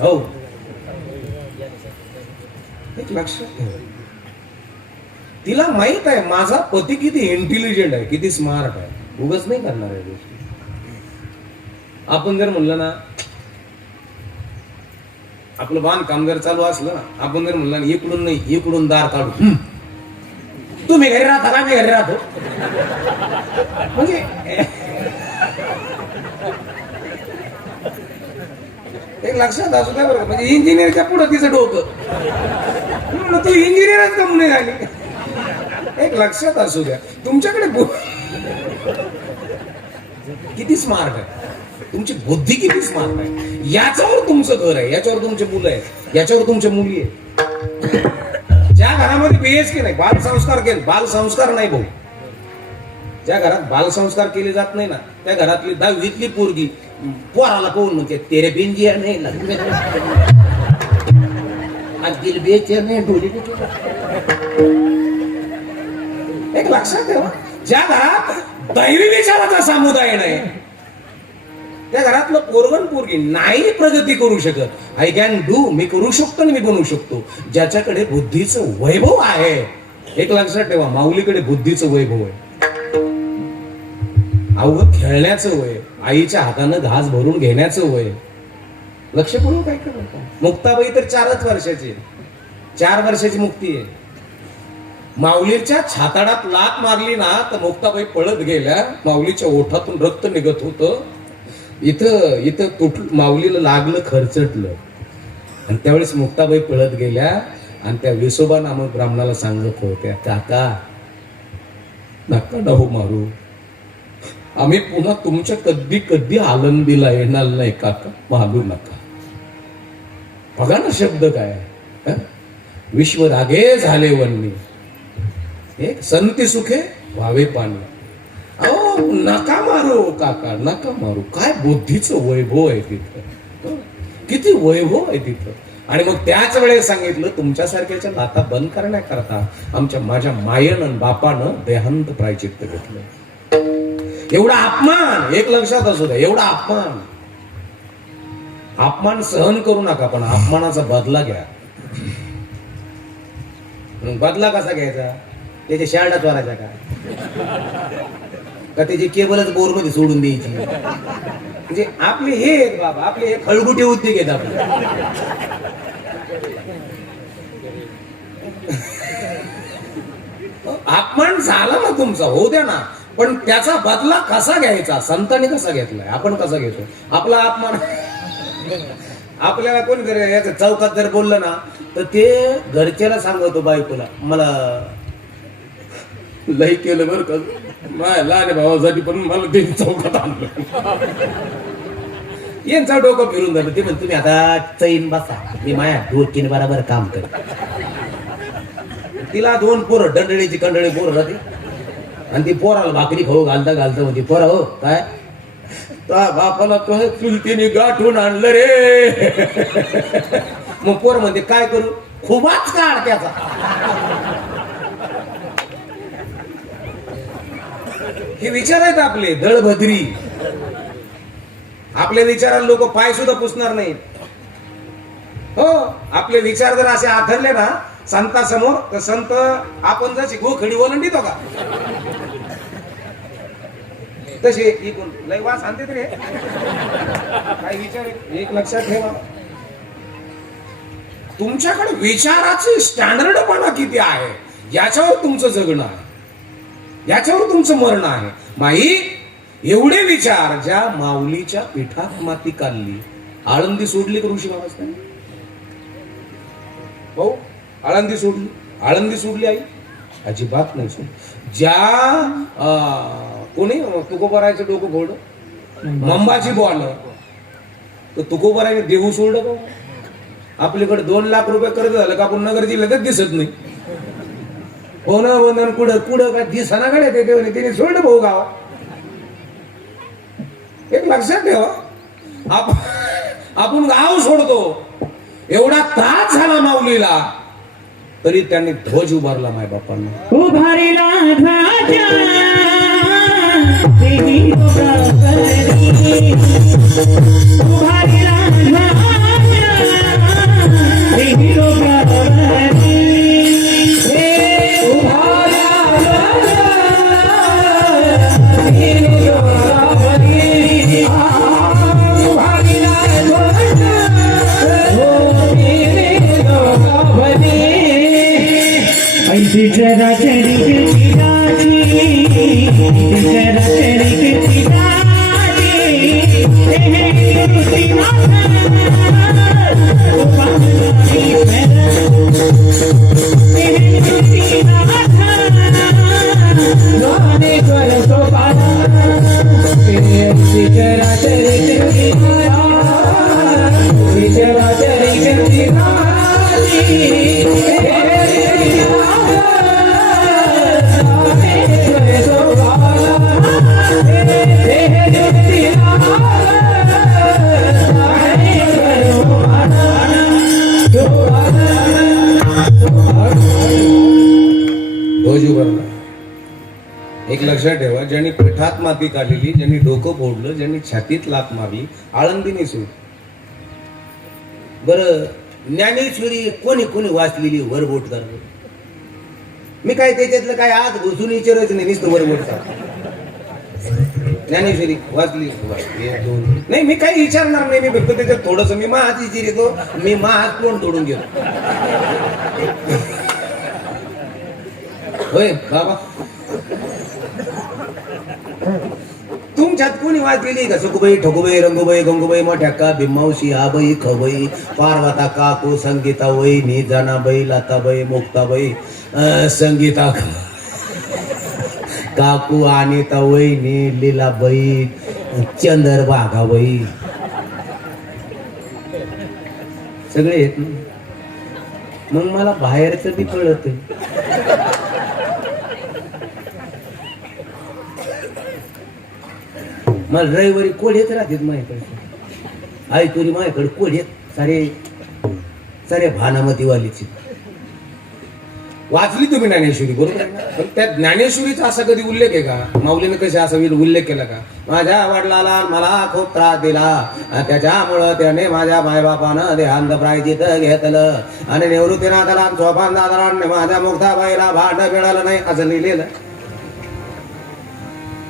हो, एक लक्षात ठेवा. तिला माहित आहे माझा पती किती इंटेलिजंट आहे, किती स्मार्ट आहे. उगाच नाही करणार आहे गोष्टी. आपण जर म्हणलं ना, आपलं बांधकाम जर चालू असलं ना, आपण जर म्हणलं ना इकडून नाही इकडून दार काढू, तुम्ही घरी राहता का, मी घरी राहतो, म्हणजे एक लक्षात असू द्या बरं. म्हणजे इंजिनिअरच्या पुढे तिचं डोकं, तू इंजिनियरच का म्हणे झाली. एक लक्षात असू द्या तुमच्याकडे किती स्मार्ट आहे. तुमची बुद्धी किती स्मार्ट आहे, याच्यावर तुमचं घर आहे, याच्यावर तुमचे मुलं आहेत, याच्यावर तुमच्या मुली आहेत. ज्या घरामध्ये बीएसके नाही, बालसंस्कार केले, बालसंस्कार नाही भाऊ, ज्या घरात बालसंस्कार केले जात नाही ना, त्या घरातली 10वीतली पोरगी पोराला पाहून म्हणते तेरे बिंजिया नाही दिल बेचे नाही ढोली. एक लक्षात ठेवा, ज्या घरात दैवी विचाराचा समुदाय नाही, त्या घरातलं पोरगण पोरगी नाही प्रगती करू शकत. आय कॅन डू, मी करू शकतो आणि मी बनवू शकतो. ज्याच्याकडे बुद्धीचं वैभव आहे, एक लक्षात ठेवा, माऊलीकडे बुद्धीचं वैभव आहे, अवघं खेळण्याचं वय, आईच्या हातानं घास भरून घेण्याचं वय. लक्ष करून काय करत. मुक्ताबाई तर 4च वर्षाची, 4 वर्षाची मुक्ती आहे. माऊलीच्या छाताडात लात मारली ना तर मुक्ताबाई पळत गेल्या, माऊलीच्या ओठातून रक्त निघत होतं. इथं माऊलीला लागलं, खरचटलं, आणि त्यावेळेस मुक्ताबाई पळत गेल्या आणि त्या विसोबा नामक ब्राह्मणाला सांगत होत्या, काका नका डाहू मारू, आम्ही पुन्हा तुमच्या कधी कधी आनंदीला येणार नाही काका, मागू नका. बघा ना शब्द काय, विश्व रागे झाले वन्नी, एक संती सुखे व्हावे पाणी. अहो नका मारू काका, नका मारू. काय बुद्धीचं वैभव आहे तिथं, किती वैभव आहे तिथं. आणि मग त्याच वेळेस सांगितलं, तुमच्यासारख्याच्या लाता बंद करण्याकरता माझ्या मायन आणि बापानं देहांत प्रायचित्त घेतलं. एवढा अपमान, एक लक्षात असू द्या, एवढा अपमान सहन करू नका, पण अपमानाचा बदला घ्या. बदला कसा घ्यायचा, त्याच्या शाळा चोरायचा का त्याची केबलच बोर मध्ये सोडून द्यायची. म्हणजे आपले हे आहेत बाबा, आपले हे खळगुटे उद्योग आहेत आपले. अपमान झाला ना तुमचा, होऊ द्या ना, पण त्याचा बदला कसा घ्यायचा, संतांनी कसा घेतलाय, आपण कसा घेतो. आपला अपमान आपल्याला कोणीतरी याचं चौकात जर बोललं ना तर ते घरच्याला सांगतो बायकोला, मला लई केलं बरं का माझ्या लहान भावासाठी, पण मला ते चौकात आणलं. यांचा डोकं फिरून झालं. ते म्हणतो, तुम्ही आता चैन बसा, मी माझ्या डोकीने बरोबर काम कर. तिला 2 पोरं, डंडळीची कंडळी पोरं राहते, आणि ती पोराला भाकरी खाऊ घालता म्हणते, पोरा हो काय बापाला चुलतीने गाठून आणलं रे. मग पोर म्हणते काय करू, खूपच काढ त्याचा. हे विचार आहेत आपले दळभद्री. आपल्या विचाराला लोक पाय सुद्धा पुसणार नाहीत. हो, आपले विचार जर असे आथरले ना संतासमोर, तर संत आपण जशी गोखडी ओलांडीतो का तसे लय वास आणते रे. काय विचार, एक लक्षात ठेवा, तुमच्याकडे विचाराची स्टँडर्डपणा किती आहे याच्यावर तुमचं जगणं आहे, याच्यावर तुमचं मरण आहे. माई एवढे विचार ज्या माऊलीच्या पीठात माती काढली, आळंदी सोडली का ऋषी महाराज? भाऊ आळंदी सोडली आई? अजिबात नाही सोडली. ज्या कोणी तुकोबरायचं डोकं घोड मंबाची बॉल तर तुकोबरायने देऊ सोडलं का? आपल्याकडे 2 लाख रुपये कर्ज झालं का आपण नगर जिल्ह्यातच दिसत नाही. होणं कुठं काय दिसना कडे त्याने सोडलं भाऊ गाव. एक लक्षात ठेवा, आपण गाव सोडतो. एवढा त्रास झाला माऊलीला, तरी त्यांनी ध्वज उभारला माय बापांना. उभारिला चरा चरी चरा चरी एक लक्षात ठेवा, ज्यांनी पिठात माती काढलेली, ज्यांनी डोकं फोडलं, ज्यांनी छातीत लात मारली, आळंदीने सूट. बरं, ज्ञानेश्वरी कोणी कोणी वाचलेली वरबोट कर. मी काय त्याच्यातलं काय आज घुसून विचारायचं नाही, नुसतं वरबोट कर. ज्ञानेश्वरी वाचली? एक दोन नाही, मी काही विचारणार नाही. मी फक्त त्याच्यात थोडस मी महात विचारितो, मी महात तोंड तोडून गेलो. होय बाबा, तुमच्यात कोणी वाचलेली का? सुकुबाई, ठकुबाई, रंगुबाई, गंगूबाई, मोठ्याक्का, भीमावशी, आबाई, खबाई, पार्वता, काकू, संगीता, वहिनी, जनाबाई, लताबाई, मुक्ताबाई, संगीता काकू, अनिता, वहिनी, लीलाबाई, चंद्रभागाबाई, सगळे आहेत ना. मग मला बाहेरचं बी कळत. मला रविवारी कोढेच राहतात माझ्याकडे. ऐकून माझ्याकडे कोढेत सारे सारे भानामतीवालीची. वाचली तुम्ही ज्ञानेश्वरी, बरोबर आहे ना? पण त्या ज्ञानेश्वरीचा असा कधी उल्लेख आहे का? माऊलीने कसे असा उल्लेख केला का? माझ्या वडिलाला मला खूप त्रास दिला, त्याच्यामुळं त्याने माझ्या मायबापानं देहांत प्रायचित घेतलं आणि निवृत्तीनाथाला सोपान दादाला माझ्या मुक्ताबाईला भांड मिळालं नाही असं लिहिलेलं.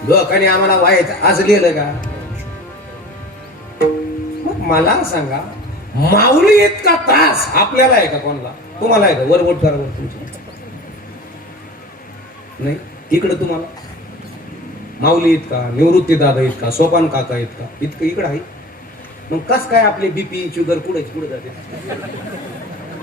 लोकांनी आम्हाला व्हायचं असं लिहिलं का? मग मला सांगा, माऊली इतका त्रास आपल्याला आहे का? कोणाला? तुम्हाला आहे का? वरवट करावं तुमची नाही. इकडं तुम्हाला माऊली इतका, निवृत्ती दादा इतका, सोपान काका इतका, इतकं इकडं आहे. मग कस काय आपले बीपी शुगर पुढे जाते?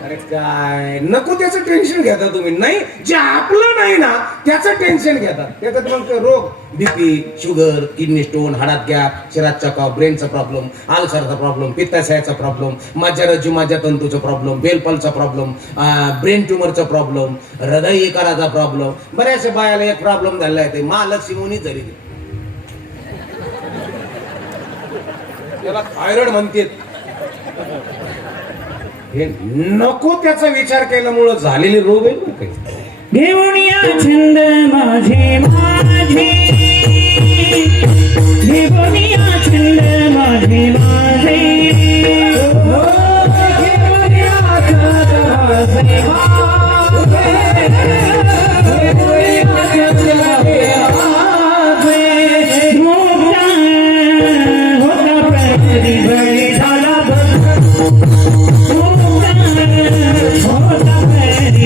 अरे काय नको त्याचं टेन्शन घेता तुम्ही. नाही, जे आपलं नाही ना त्याचं टेन्शन घेतात. त्याच्यात मग रोग, बीपी, शुगर, किडनी स्टोन, हाडात गॅप, शरीरात चकाव, ब्रेनचा प्रॉब्लेम, अल्सरचा प्रॉब्लेम, पित्ताशयाचा प्रॉब्लेम, मज्जारज्जू मज्जातंतूचा प्रॉब्लेम, बेलपलचा प्रॉब्लेम, ब्रेन ट्युमरचा प्रॉब्लेम, हृदय विकाराचा प्रॉब्लेम. बऱ्याचशा बायाला एक प्रॉब्लेम झालेला आहे, ते महालक्ष्मी मुनी झाली, त्याला थायरॉइड म्हणते. हे नको त्याचा विचार केल्यामुळं झालेले रोग आहे ना काही. घेऊनिया छंद माझे माझे, घेऊनिया छंद माझे माझे, घेऊनिया छंद माझे माझे, घेऊनिया छंद माझे माझे. होता प्रगती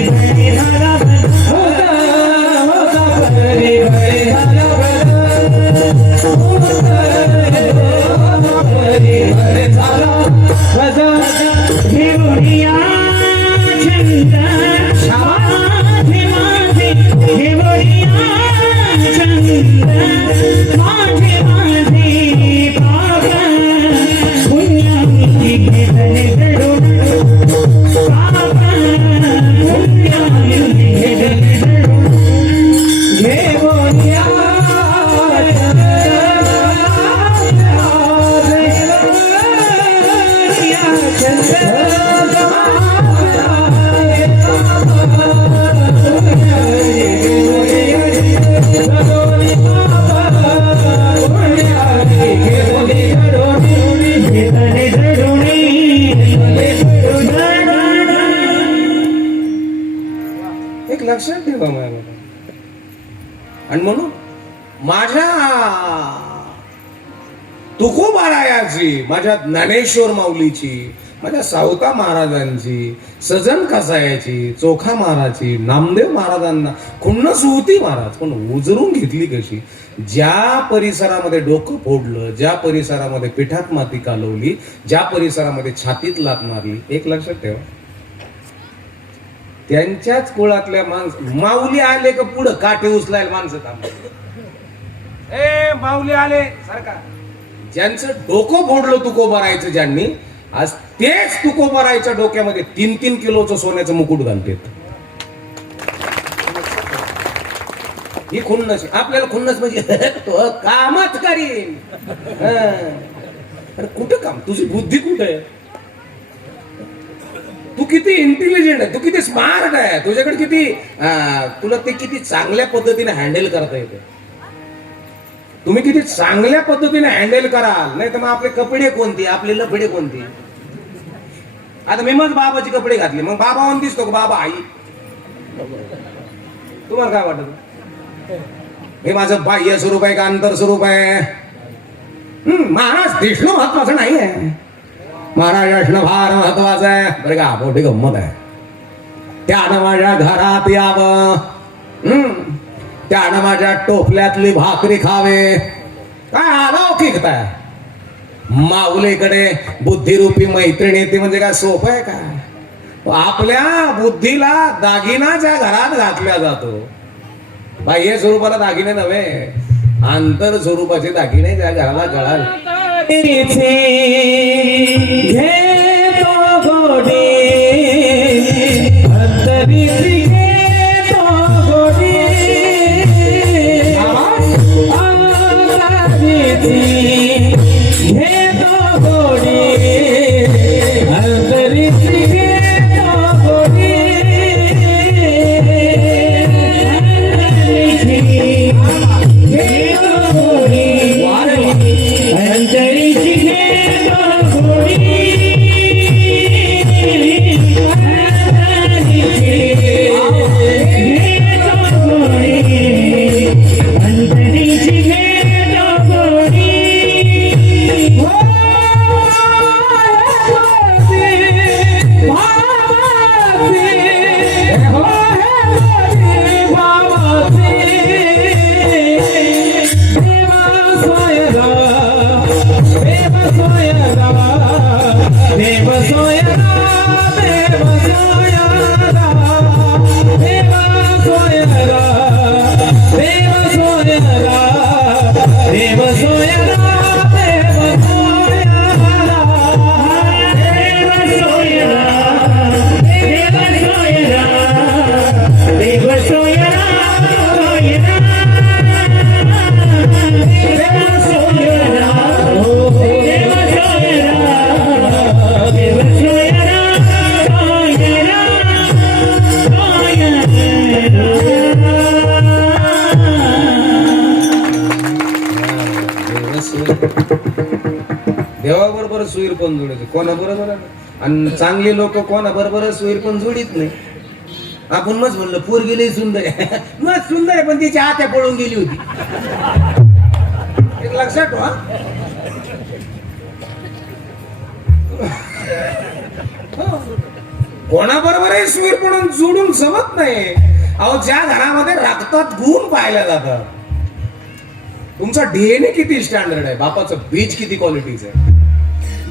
बळी झाला घेऊनिया छंद माझे माझे, घेऊनिया छंद माझे माझे, पापा पुण्याई घेतले दडून, पापा पुण्याई घेतले दडून. घेऊनिया एक लक्षात ठेवा माझ्या. आणि म्हणून माझ्या तुकोबारायाची, माझ्या ज्ञानेश्वर माऊलीची, माझ्या सावता महाराजांची, सजन कसायाची, चोखा महाराजची, नामदेव महाराजांना खुन्नस होती महाराज, पण उजरून घेतली कशी? ज्या परिसरामध्ये डोकं फोडलं, ज्या परिसरामध्ये पिठात माती कालवली, ज्या परिसरामध्ये छातीत लात मारली. एक लक्षात ठेवा, त्यांच्याच कुळातल्या माऊली आले का पुढं काठे उचलायला माणसं थांबले. ए माऊली आले सारखा. ज्यांचं डोकं फोडलं तुकोबारायचं ज्यांनी, आज तेच तुकोबारायच्या डोक्यामध्ये 3-3 किलोचं सोन्याचं मुकुट घालतात. ही खुन्नस. आपल्याला खुन्नस म्हणजे तो कामच करीन. अरे कुठं काम? तुझी बुद्धी कुठे आहे? तू किती इंटेलिजंट आहे, तू किती स्मार्ट आहे, तुझ्याकडे किती तुला ते किती चांगल्या पद्धतीने हँडल करता येते. तुम्ही किती चांगल्या पद्धतीने हँडल कराल, नाही तर मग आपले कपडे कोणते, आपले लफडे कोणते. आता मी मग बाबाचे कपडे घातले, मग बाबा म्हणून दिसतो का बाबा आई? तुम्हाला काय वाटत? हे माझं बाह्य स्वरूप आहे का अंतर स्वरूप आहे? महाराज दिसणं महत्वाचं नाही आहे, महाराज असणं फार महत्वाचं आहे बरं का. मोठी गंमत आहे. त्यानं माझ्या घरात यावं, त्यानं माझ्या टोपल्यातली भाकरी खावे, काय अलौकिकता आहे. माऊलीकडे बुद्धिरूपी मैत्रिणी येते म्हणजे काय सोपं आहे का? आपल्या बुद्धीला दागिनाच्या घरात घातल्या जातो. बाह्य स्वरूपाला दागिने नव्हे, आंतर स्वरूपाचे दागिने त्या घराला कळाल. देवाबरोबर सुईर पण जोडायचे, कोणाबरोबर. आणि चांगली लोक कोणाबरोबर सुईर पण जोडीत नाही. आपण मग म्हणलं पोरगी लई सुंदर आहे, मग सुंदर आहे पण तिची आत्या पळून गेली होती. एक लक्षात ठेवा. कोणाबरोबरही सुईर पण जोडून जमत नाही. अहो, ज्या घरामध्ये रक्तात गुण पाहिल्या जातात, तुमचा डीएनए किती स्टँडर्ड आहे, बापाचं बीज किती क्वालिटीच आहे,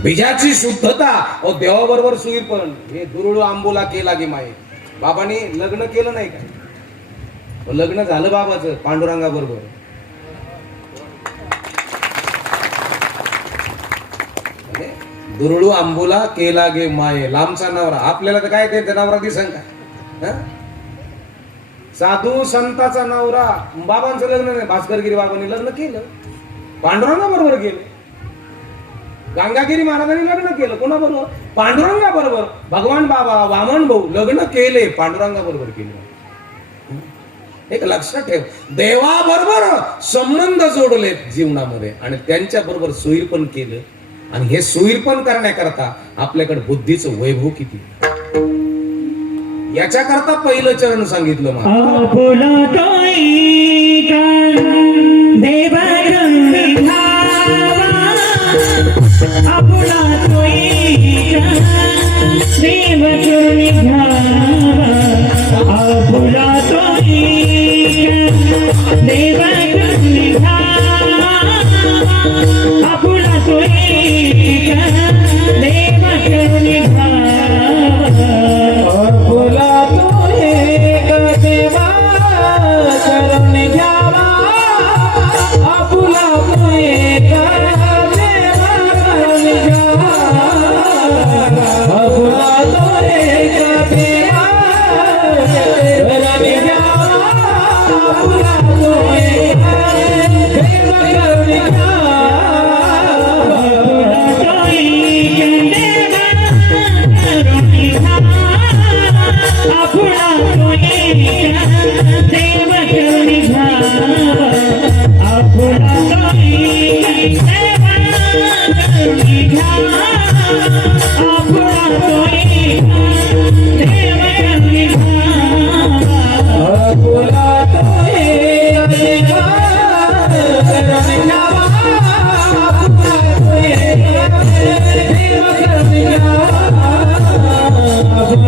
बीजाची शुद्धता. अहो, देवाबरोबर सुईर पण. हे दुरुळू आंबोला केला की माये, बाबांनी लग्न केलं नाही का? लग्न झालं बाबाचं पांडुरंगा बरोबर. दुरुळू आंबोला केला गे माये, लांबचा नवरा. आपल्याला तर काय ते नवरा दिसन का? साधू संताचा नवरा. बाबांचं लग्न नाही, भास्करगिरी बाबांनी लग्न केलं, पांडुरंगा बरोबर केलं. गंगागिरी महाराजांनी लग्न केलं कोणाबरोबर? पांडुरंगा बरोबर. भगवान बाबा वामन भाऊ लग्न केले, पांडुरंगा बरोबर केले. एक लक्षात ठेव, देवाबरोबर संबंध जोडले जीवनामध्ये आणि त्यांच्या बरोबर सुईर पण केलं. आणि हे सुईर पण करण्याकरता आपल्याकडे बुद्धीचं वैभव किती, याच्याकरता पहिलं चरण सांगितलं मला. आपुला तोई देवा आपुला तोई देव आपुला तोई देव आपुला तोई देव आपुला तो एक देवा शरण घ्यावा, आपुला तो एक देवा शरण घ्यावा, आपुला तो एक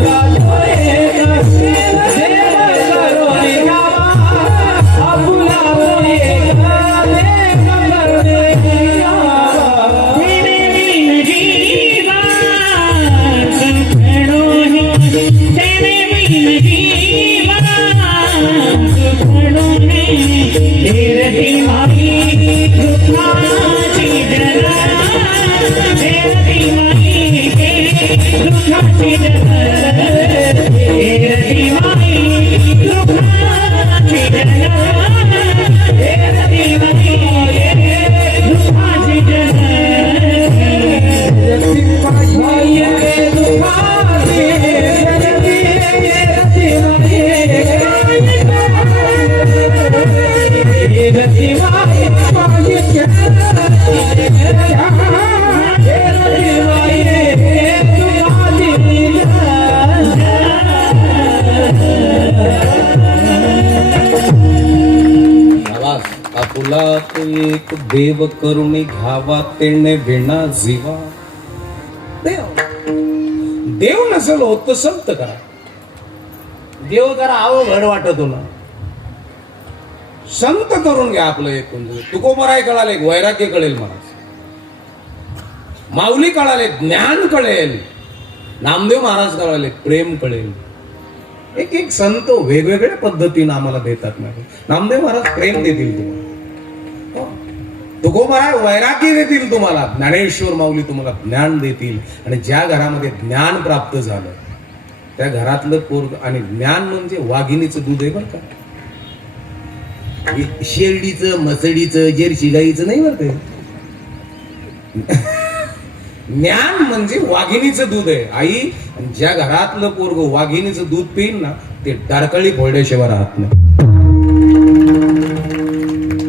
आपुला तो एक देव करून घ्यावा आपुला तो एक देव करून घ्यावा तेरे बिन जीवा सुखड़ो है तेरे बिन जीवा सुखड़ो है तेरे माई दुखाची जरा तेरे माई दुखाची जरा तेरे माई दुखाची जरा तेरे माई दुखाची आवाज आपुला तो एक देव करुणी घ्यावा तेने विणा जीवा. देव नसेल होत तर संत करा. देव जरा अवघड वाटत ना. संत करून घ्या आपलं एकूण. तुकोबराय कळाले वैराग्य कळेल महाराज, माऊली कळाले ज्ञान कळेल, नामदेव महाराज कळाले प्रेम कळेल. एक एक संत वेगवेगळ्या पद्धतीने आम्हाला देतात. नाही नामदेव महाराज प्रेम देतील तुम्हाला, तुकोबराय वैराग्य देतील तुम्हाला, ज्ञानेश्वर माऊली तुम्हाला ज्ञान देतील. आणि ज्या घरामध्ये ज्ञान प्राप्त झालं त्या घरातलं पोरग, आणि ज्ञान म्हणजे वाघिणीचं दूध आहे बरं का. शेरडीचं मसडीचं जर्सी गाईचं नाही बरं ते. ज्ञान म्हणजे वाघिणीचं दूध आहे. आई ज्या घरातलं पोरग वाघिणीचं दूध पिईल ना ते डारकळी फोडल्याशिवाय राहत नाही.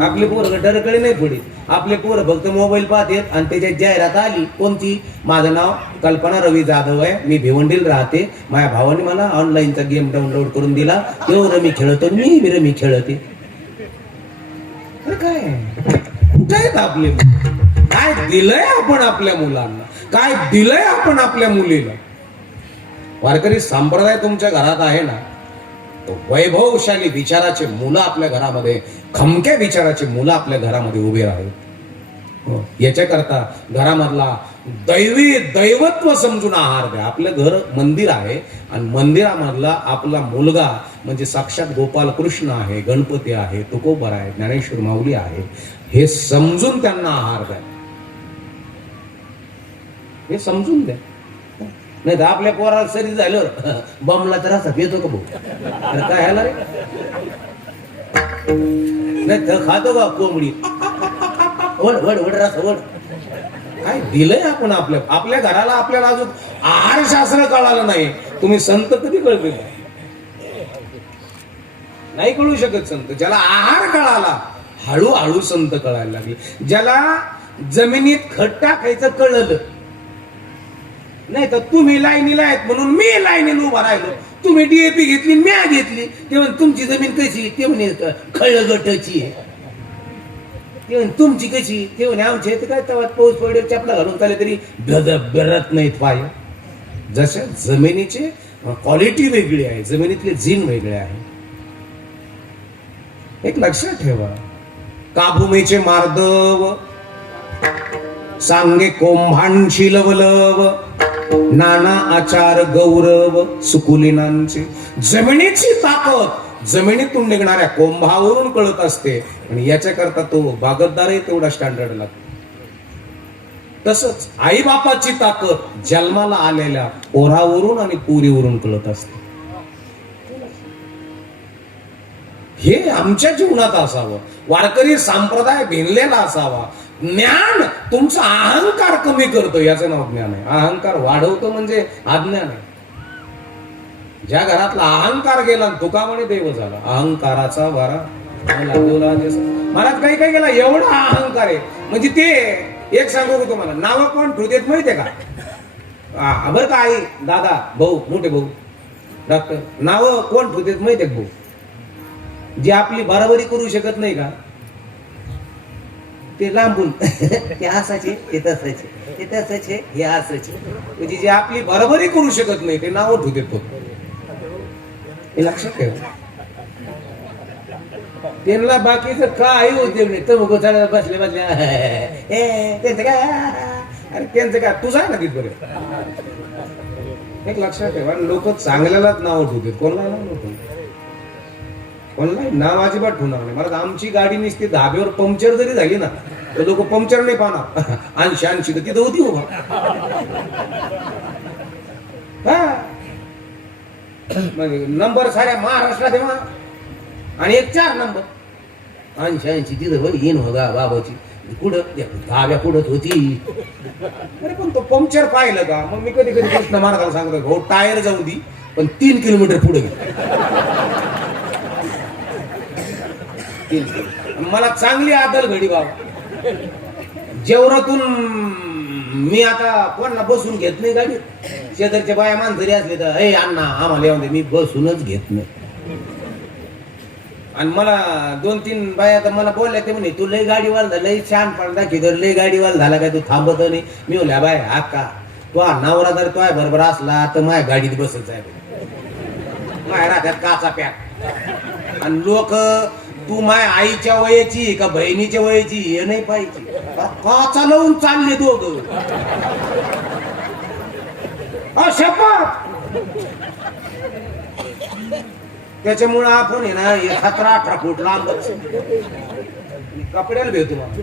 आपले पोरं डरकळे नाही थोडी. आपले पोरं फक्त मोबाईल पाहतात आणि त्याच्यात जाहिरात आली कोणती, माझं नाव कल्पना रवी जाधव आहे, मी भिवंडीला राहते, माझ्या भावाने मला ऑनलाईनचा गेम डाउनलोड करून दिला, तो रमी खेळतो, मी बी रमी खेळते. अरे काय कुठे आहेत आपले? काय दिलंय आपण आपल्या मुलांना, काय दिलंय आपण आपल्या मुलीला? वारकरी संप्रदाय तुमच्या घरात आहे ना, तो वैभवशाली विचाराचे मुलं आपल्या घरामध्ये, खमक्या विचाराचे मुलं आपल्या घरामध्ये उभे राहत. याच्याकरता घरामधला दैवी दैवत्व समजून आहार द्या. आपलं घर मंदिर आहे आणि मंदिरामधला आपला मुलगा म्हणजे साक्षात गोपाल कृष्ण आहे, गणपती आहे, तुकोबर आहे, ज्ञानेश्वर माऊली आहे, हे समजून त्यांना आहार द्या. हे समजून द्या. नाही तर आपल्या पोराला सरी झालं बमला तर असा येतो का भाऊ? अरे काय ह्याला रे? नाही तर खातो का कोंबडी? वड वड वड रस वड. काय दिलंय आपण आपल्या घराला? आपल्याला अजून आहार शास्त्र कळालं नाही. तुम्ही संत कधी कळतील? नाही कळू शकत संत. ज्याला आहार कळाला हळूहळू संत कळायला लागले. ज्याला जमिनीत खत टाकायचं कळलं, नाही तर तुम्ही लाईनीला आहेत म्हणून मी लाईनीला उभा राहिलो, तुम्ही डीएपी घेतली म्या घेतली, ते म्हणे तुमची जमीन कशी, ते म्हणे खळगटची आहे, ते म्हणे तुमची कशी, ते म्हणे आमच्या इथे काय तवात पाऊस पडेल चपला घालून चालले तरी भरत नाहीत पाय. जशा जमिनीची क्वालिटी वेगळी आहे, जमिनीतले जीन वेगळे आहे. एक लक्षात ठेवा, काभूमीचे मार्दव सांगे कोंभांशी लवलव, नाना आचार गौरव सुकुलिनांचे. जमिनीची ताकद जमिनीतून निघणाऱ्या कोंभावरून कळत असते, आणि याच्याकरता तो बागतदारही तेवढा स्टँडर्ड लागतो. तसंच आई बापाची ताकद जन्माला आलेल्या पोरावरून आणि पुरीवरून कळत असते. हे आमच्या जीवनात असावं. वारकरी संप्रदाय भिनलेला असावा. ज्ञान तुमचा अहंकार कमी करतो, याचं नाव ज्ञान आहे. अहंकार वाढवतो म्हणजे अज्ञान आहे. ज्या घरातला अहंकार गेला तुकामणी देव झाला. अहंकाराचा वारा मला काही काही गेला, एवढा अहंकार आहे म्हणजे ते एक सांगू का तुम्हाला, नाव कोण ठेवतेत माहितीये का? बरं का आई, दादा, भाऊ, मोठे भाऊ, डॉक्टर, नाव कोण ठेवतेत माहितीये भाऊ? जे आपली बराबरी करू शकत नाही का ते लांबून ते असायचे ते तसायचे ते तसायचे हे असायचे म्हणजे जे आपली बरोबरी करू शकत नाही ते नाव ठेवते फक्त. हे लक्षात ठेव. त्यांना बाकीचं काही उद्योग नाही तर उभं चालत बसले बसले त्यांचं काय अरे त्यांचं काय तुझं आहे ना तिथपर्यंत. एक लक्षात ठेवा लोक चांगल्यालाच नाव ठेवतात कोणाला नाव ठेवतात कोणाला नाव अजिबात ठेवणार नाही. मला आमची गाडी नुसती धाब्यावर पंक्चर जरी झाली ना तर लोक पंक्चर नाही पाहणार 80 तर तिथं होती उभा. नंबर साऱ्या महाराष्ट्रात आहे आणि एक 4 नंबर 80 तिथं बघ येईन होगा बाबाची पुढं दहाव्या पुढत होती. अरे पण तो पंक्चर पाहिलं का मग मी कधी कधी कृष्ण महाराजाला सांगतो हो टायर जाऊ दी पण 3 किलोमीटर पुढे गे. मला चांगली आदल घडी बाबा जेवरातून मी आता कोणाला बसून घेत नाही गाडी. शेजारच्या बाया मान जरी असले तर ए अण्णा आम्हाला येऊन दे मी बसूनच घेत नाही. आणि मला 2-3 बाया तर मला बोलल्या ते म्हणे तू लय गाडीवाल झाला लय छान पडदा किधर लय गाडीवाल झाला काय तू थांबत नाही. मी बोलल्या बाय हा का तो नवरा जर तो बरोबर असला तर माझ्या गाडीत बसच आहे माझ्या राहत्यात काचा पॅक. आणि लोक तू माझ्या आईच्या वयाची का बहिणीच्या वयाची हे नाही पाहिजे काचा लावून चालले दोघं शपथ. त्याच्यामुळं आपण आहे ना 17-18 फूट लांबच कपड्याला भेटतो मग.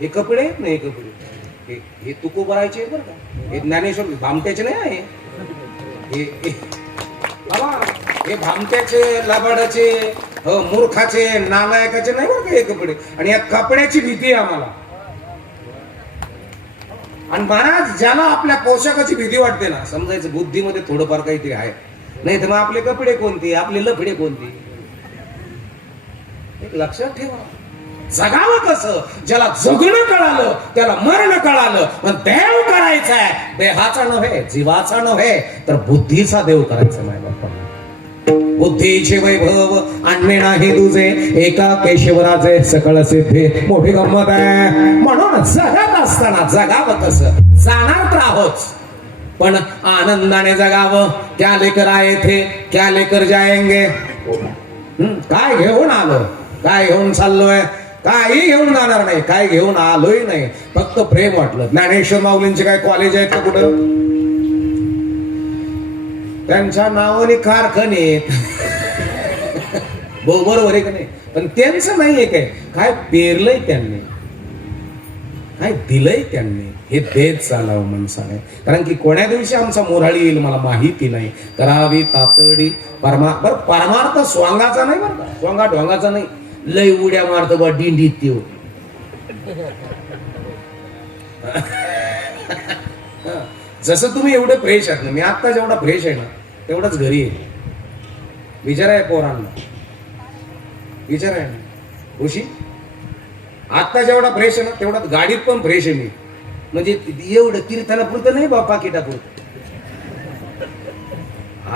हे कपडे आहेत ना हे कपडे हे तुको भरायचे बरं का. हे ज्ञानेश्वर भामट्याचे नाही आहे हे भामट्याचे लबाडाचे मूर्खाचे नालायकाचे नाही बरं का हे कपडे. आणि या कपड्याची भीती आहे आम्हाला. आणि महाराज ज्याला आपल्या पोशाखाची भीती वाटते ना समजायचं बुद्धीमध्ये थोडंफार काहीतरी आहे. नाही तर मग आपले कपडे कोणते आपले लफडे कोणते. एक लक्षात ठेवा जगावं कसं ज्याला जगणं कळालं त्याला मरण कळालं. पण देव करायचा आहे देहाचा नव्हे जीवाचा नव्हे तर बुद्धीचा देव करायचा नाही बाप्पा. बुद्धीचे वैभव आणणे नाही तुझे एका केशवराजे सकळ सिद्धी मोठी गंमत आहे. म्हणून जगत असताना जगावं कसं जाणार तर आहोत पण आनंदाने जगावं. क्या लेकर आए थे क्या लेकर जाएंगे. काय घेऊन आलो काय घेऊन चाललोय काही घेऊन जाणार नाही काय घेऊन आलोय नाही फक्त प्रेम वाटलं. ज्ञानेश्वर माऊलींचे काय कॉलेज आहेत का कुठं त्यांच्या नावाने कारखानेत बरोबर आहे का नाही. पण त्यांचं नाहीये काय पेरलंय त्यांनी काय दिलंय त्यांनी हे देत चालावं माणसाने. कारण की कोण्या दिवशी आमचा मोराळी येईल मला माहिती नाही. करावी तातडी परमार्थ स्वांगाचा नाही बरं का स्वांगा ढोंगाचा नाही. लय उड्या मारतो बा दिंडीत त्यो जसं तुम्ही एवढे फ्रेश आहात ना मी आत्ता जेवढा फ्रेश आहे ना तेवढाच घरी आहे. विचार आहे पोरांना विचार आहे ना खुशी आत्ता जेवढा फ्रेश आहे ना तेवढाच गाडीत पण फ्रेश आहे मी. म्हणजे एवढं कीर्तना पुरतं नाही बापा किटा पुरतं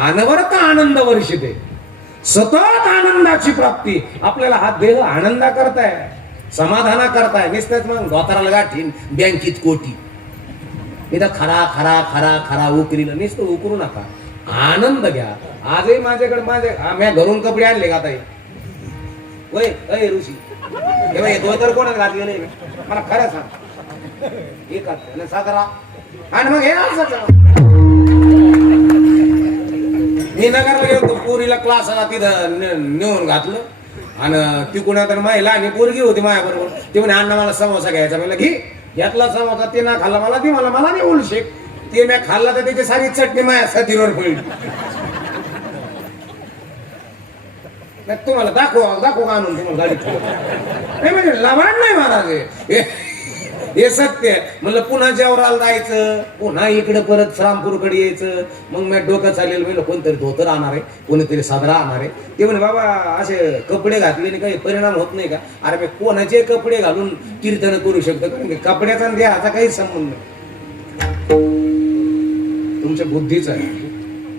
अनवरत आनंद वर्षिते सतत आनंदाची प्राप्ती. आपल्याला हा देह आनंदा करताय समाधाना करताय नुसतेच मग धोताराला गाठीन बँकेत कोटी इथं खरा खरा खरा खरा उकरीला नुसतं उकरू नका आनंद घ्या. आजही माझ्याकडे मी घरून कपडे आणले का ताई वय अय ऋषी हे धोतर कोणाला घातले नाही मला खरं सांग एक साजरा आणि मग हे असं मी नगरला गेलो पोरीला क्लासला तिथं नेऊन घातलं आणि ती कुणा तर महिला आणि पोरगी होती माझ्याबरोबर ती म्हणे अण्णा मला समोसा घ्यायचा मला घे घेतला समोसा ते ना खाल्ला मला ती मला नाही बोलू शेक ते मी खाल्ला तर त्याची सारी चटणी माझ्या सतीवर पडली. तुम्हाला दाखव आणून तुम्हाला गाडी नाही म्हणजे लबाड नाही महाराज हे सत्य. म्हणलं पुन्हा जेवराला जायचं पुन्हा इकडे परत श्रामपूरकडे यायचं. मग मी डोकं चालेल म्हणलं कोणतरी धोतर आणणार आहे कोणीतरी साजरा आणणार आहे. ते म्हणे बाबा असे कपडे घातले काही परिणाम होत नाही का. अरे मी कोणाचे कपडे घालून कीर्तन करू शकतो कारण की कपड्याचा देहाचा काही संबंध नाही तुमच्या बुद्धीचा आहे.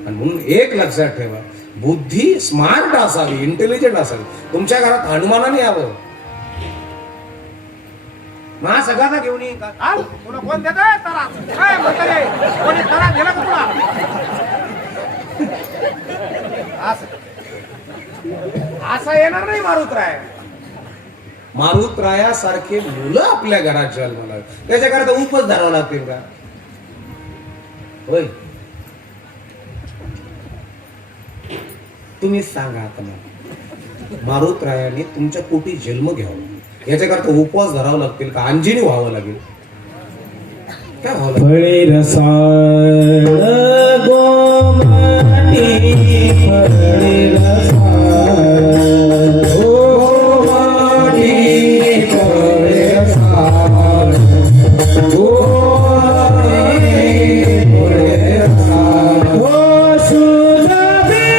आणि म्हणून एक लक्षात ठेवा बुद्धी स्मार्ट असावी इंटेलिजंट असावी. तुमच्या घरात हनुमानाने यावं मा सगळ्यांना घेऊन येईन का आल तुला कोण देत तरा काय म्हातारे कोणी तरा दिला का तुला असं येणार नाही मारुतराय. मारुतरायासारखे मुलं आपल्या घरात जन्माला त्याच्याकरता उपच धरावं लागतील का होय तुम्हीच सांगा आता मला मारुतरायाने तुमच्या पोटी जन्म घ्यावा याच्याकरता उपवास धरावं लागतील का अंजिनी व्हावं लागेल काय व्हावं लागेल फळे रसाळ गोमाटी फळे रसाळ गोमाटी फळे रसाळ गोमाटी फळे रसाळ हो सुरभी मोती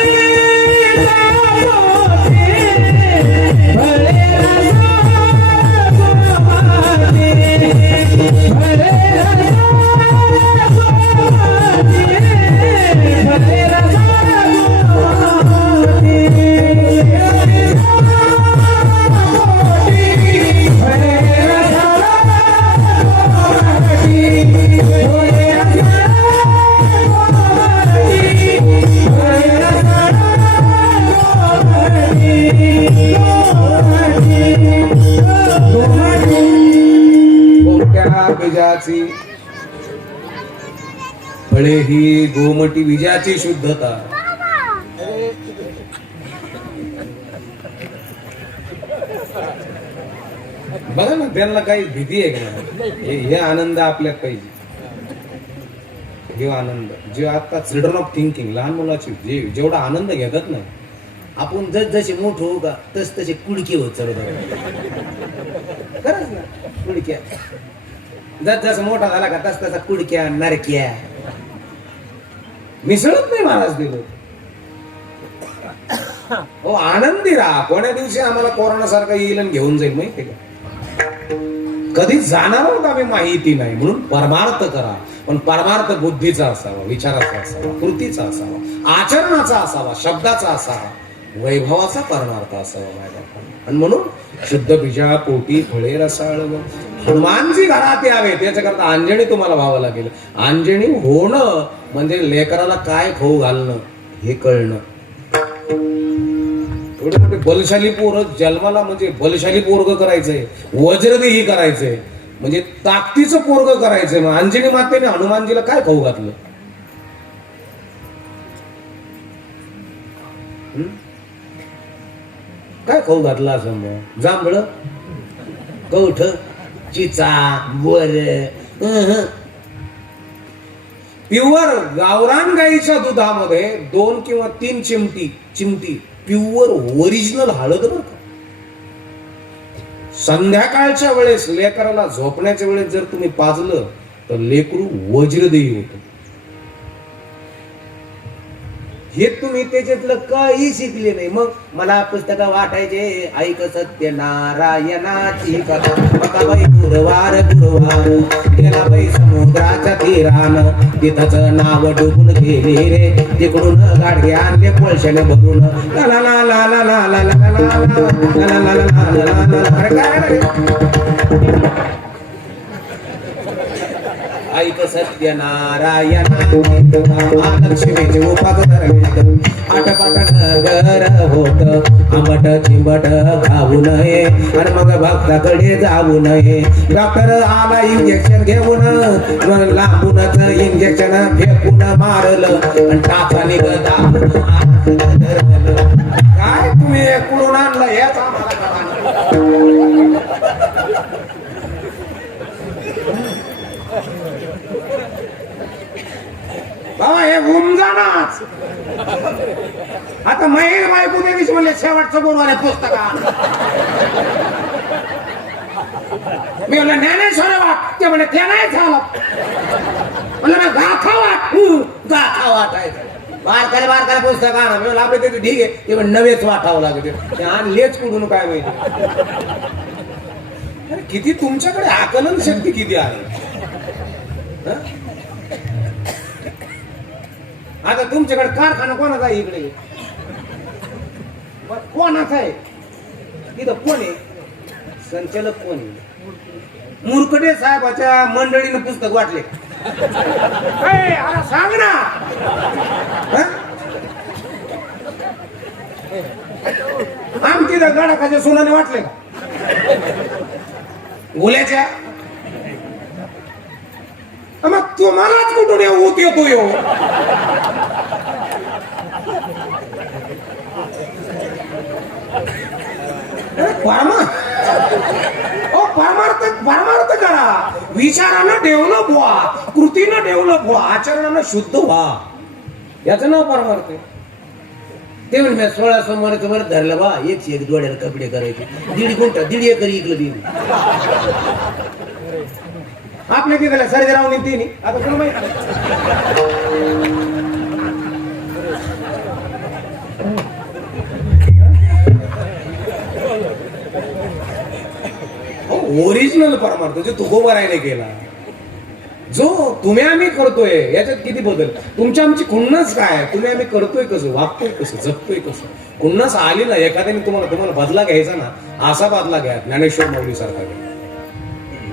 फळे रसाळ गोमाटी फळे कोणत्या बीजाची फळे ही गोमटी बीजाची शुद्धता बघा ना त्यांना काही भीती आहे का नाही हे आनंद आपल्यात पाहिजे हे आनंद जे आता चिल्ड्रन ऑफ थिंकिंग लहान मुलाची जेवढा आनंद घेतात ना आपण जस जसे मोठ होऊ का तस तसे कुडके होत चालत खरंच ना कुडक्या जस जस मोठा झाला का तस तसा कुडक्या नरक्या मिसळत नाही महाराज दिलं हो आनंदी राहा कोण्या दिवशी आम्हाला कोरोना सारखा येईल आणि घेऊन जाईल माहितीये का कधी जाणार आहोत आम्ही माहिती नाही म्हणून परमार्थ करा पण परमार्थ बुद्धीचा असावा विचाराचा असावा कृतीचा असावा आचरणाचा असावा शब्दाचा असावा वैभवाचा परमार्थ असावा माझ्या आणि म्हणून शुद्ध बीजा पोटी फळे रसाळ हनुमानजी घरात यावे त्याच्याकरता अंजनी तुम्हाला व्हावं लागेल अंजनी होणं म्हणजे लेकराला काय खाऊ घालणं हे कळणं एवढे मोठे बलशाली पोर जन्माला म्हणजे बलशाली पोरग करायचंय वज्रदेही करायचंय म्हणजे ताकदीचं पोरग करायचंय मग अंजनी मातेने हनुमानजीला काय खाऊ घातलं काय खाऊ घातलं असं मग जांभळ कौठ चिचा वर प्युअर गावरान गाईच्या दुधामध्ये 2 किंवा 3 चिमटी प्युअर ओरिजिनल हळद बरं का संध्याकाळच्या वेळेस लेकराला झोपण्याच्या वेळेस जर तुम्ही पाजलं तर लेकरू वज्रदेही होत हे तुम्ही त्याच्यातलं काही शिकले नाही मग मला पुस्तक वाटायचे ऐक सत्य नारायणाची कथा बघा बाई गुरुवार गेला बाई समुद्राच्या तीरान तिथंच नाव डुबून गेली रे तिकडून गाडगे आणले कोळशाने भरून ला ला ला ला ला ला ला ला ला ला ला ला ला अरे काय ऐक सत्य नारायण लक्ष्मीचे उपाग आटपाट नगर होत आंबट चिंबट खाऊ नये आणि मग भक्ताकडे जाऊ नये डॉक्टर आला इंजेक्शन घेऊन लांबूनच इंजेक्शन फेकून मारलं आणि टाचा निघत काय तुम्ही कुठून आणलं हेच आम्हाला बाबा हे गुमजानाच आता महेर बायको देवीस म्हणले शेवटचं गुरुवार आहे पुस्तका मी म्हणलं ज्ञानेश्वर वाट ते म्हणे ते नाही झालं म्हणलं ना गाथा वाटायचं बारकाला पुस्तक आणा मी आपले त्याचे ठीक आहे ते पण नवेच वाटावं लागते ते आणलेच कुठून काय माहिती अरे किती तुमच्याकडे आकलन शक्ती किती आहे हं? आता तुमच्याकडे कारखाना कोणाचा आहे इकडे कोणाचा आहे इथं कोण आहे संचालक कोण मुरकडे साहेबाच्या मंडळीनं पुस्तक वाटले. अरे सांग ना. आमची गडाखाच्या सोनाने वाटले का गोल्याच्या? मग तुम्हालाच कुठून ऊत येतो यो? परमार्थ करा, विचारानं डेव्हलप व्हा, कृतीनं डेव्हलप व्हा, आचरणानं शुद्ध व्हा, याचं नाव परमार्थ आहे. ते म्हणजे मी 16 सोमवाराचं बरं धरलं बा. एक जोड्याला कपडे करायचे 1.5 एकर इकलं देईन. आपल्या तिथे सर्जेराव नीती नाही आता तुला माहिती. ओरिजिनल परमार्थ जो तुकोबारायने केला, जो तुम्ही आम्ही करतोय, याच्यात किती बदल. तुमची आमची खुन्नस काय, तुम्ही आम्ही करतोय कसं, वागतोय कसं, जगतोय कसं. खुन्नस आली ना एखाद्याने तुम्हाला बदला घ्यायचा ना, असा बदला घ्या ज्ञानेश्वर माऊली सारखा घ्या,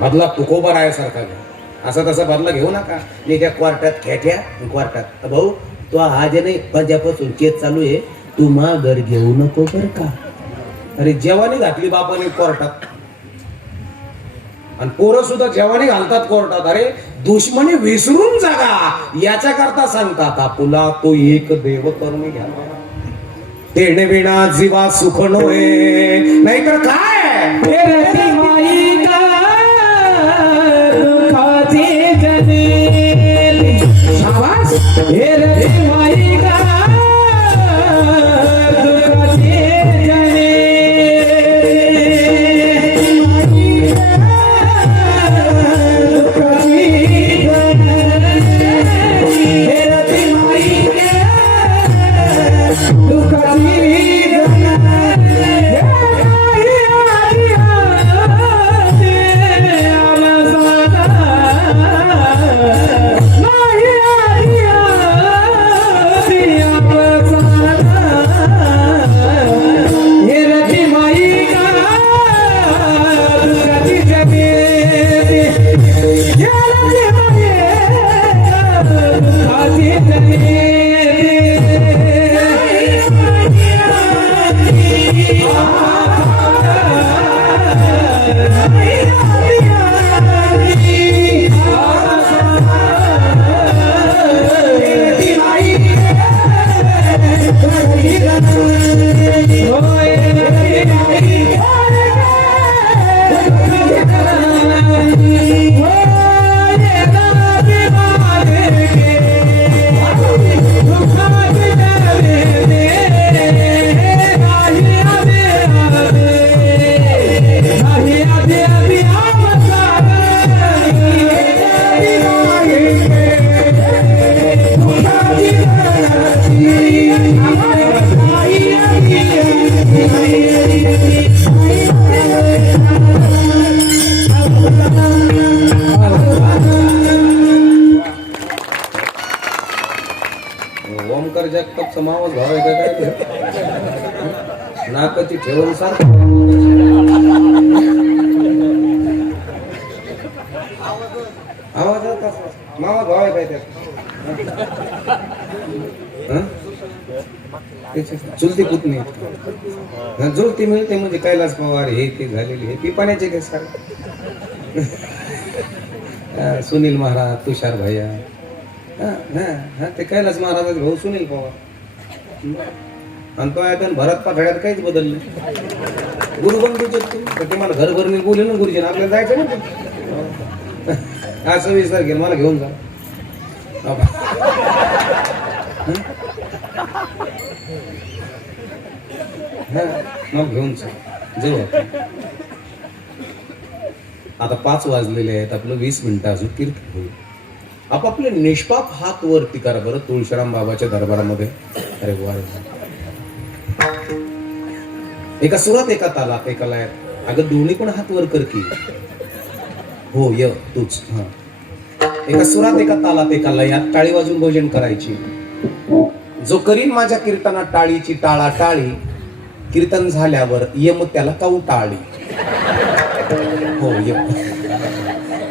बदला तुकोबारायासारखा घ्या. असा तसा बदला घेऊ नका. मी त्या क्वार्टात खेट्या क्वार्टात भाऊ तो आज नाही पंजापासून केस चालू आहे. तू माघर घेऊ नको बर का. अरे जेवानी घातली बापाने कोर्टात, आणि पोरं सुद्धा जेवानी घालतात कोर्टात. अरे दुश्मनी विसरून जागा याच्या करता सांगतात, आपुला तो एक देव करून घ्या, तेणे विना जीवा सुख नोरे. नाहीतर काय रती माई का दुखाचे जनेल. शाबास. हे रती माई का दुखाचे जनेल. ओमकार जगतापचा मावस भाव आहे का काय ते? नाकाची ठेवून सारखं आवाज येत असा. मावस भाव आहे काय त्यात? चुलती पुतणी जुळती मिळते म्हणजे कैलास पवार हे ते झालेली हे ती पाण्याचे काय सार. सुनील महाराज, तुषार भैया, ते कैलास महाराज भाऊ सुनील पवार. आणि तो आहे भरत पाठड्यात काहीच बदललं. गुरुबंधूच ते मला घरभरणी बोलले ना गुरुजीने आपल्याला जायचं ना असं विचार घे मला घेऊन जा. मग घेऊन जाऊ आता 5 वाजलेले आहेत. आपलं 20 मिनिटं अजून कीर्तन होईल. आपापले निष्पाप हात वरती करा बरं तुळशीराम बाबाच्या दरबारामध्ये. अरे वा, एका सुरात एका तालात एका लयात. अगं दोन्ही पण हात वर कर की. हो य तूच. हा, एका सुरात एका तालात एका लयात टाळी वाजून भोजन करायची. जो करीन माझ्या कीर्तनात टाळीची टाळा टाळी, कीर्तन झाल्यावर यम त्याला काऊ टाळी. हो ये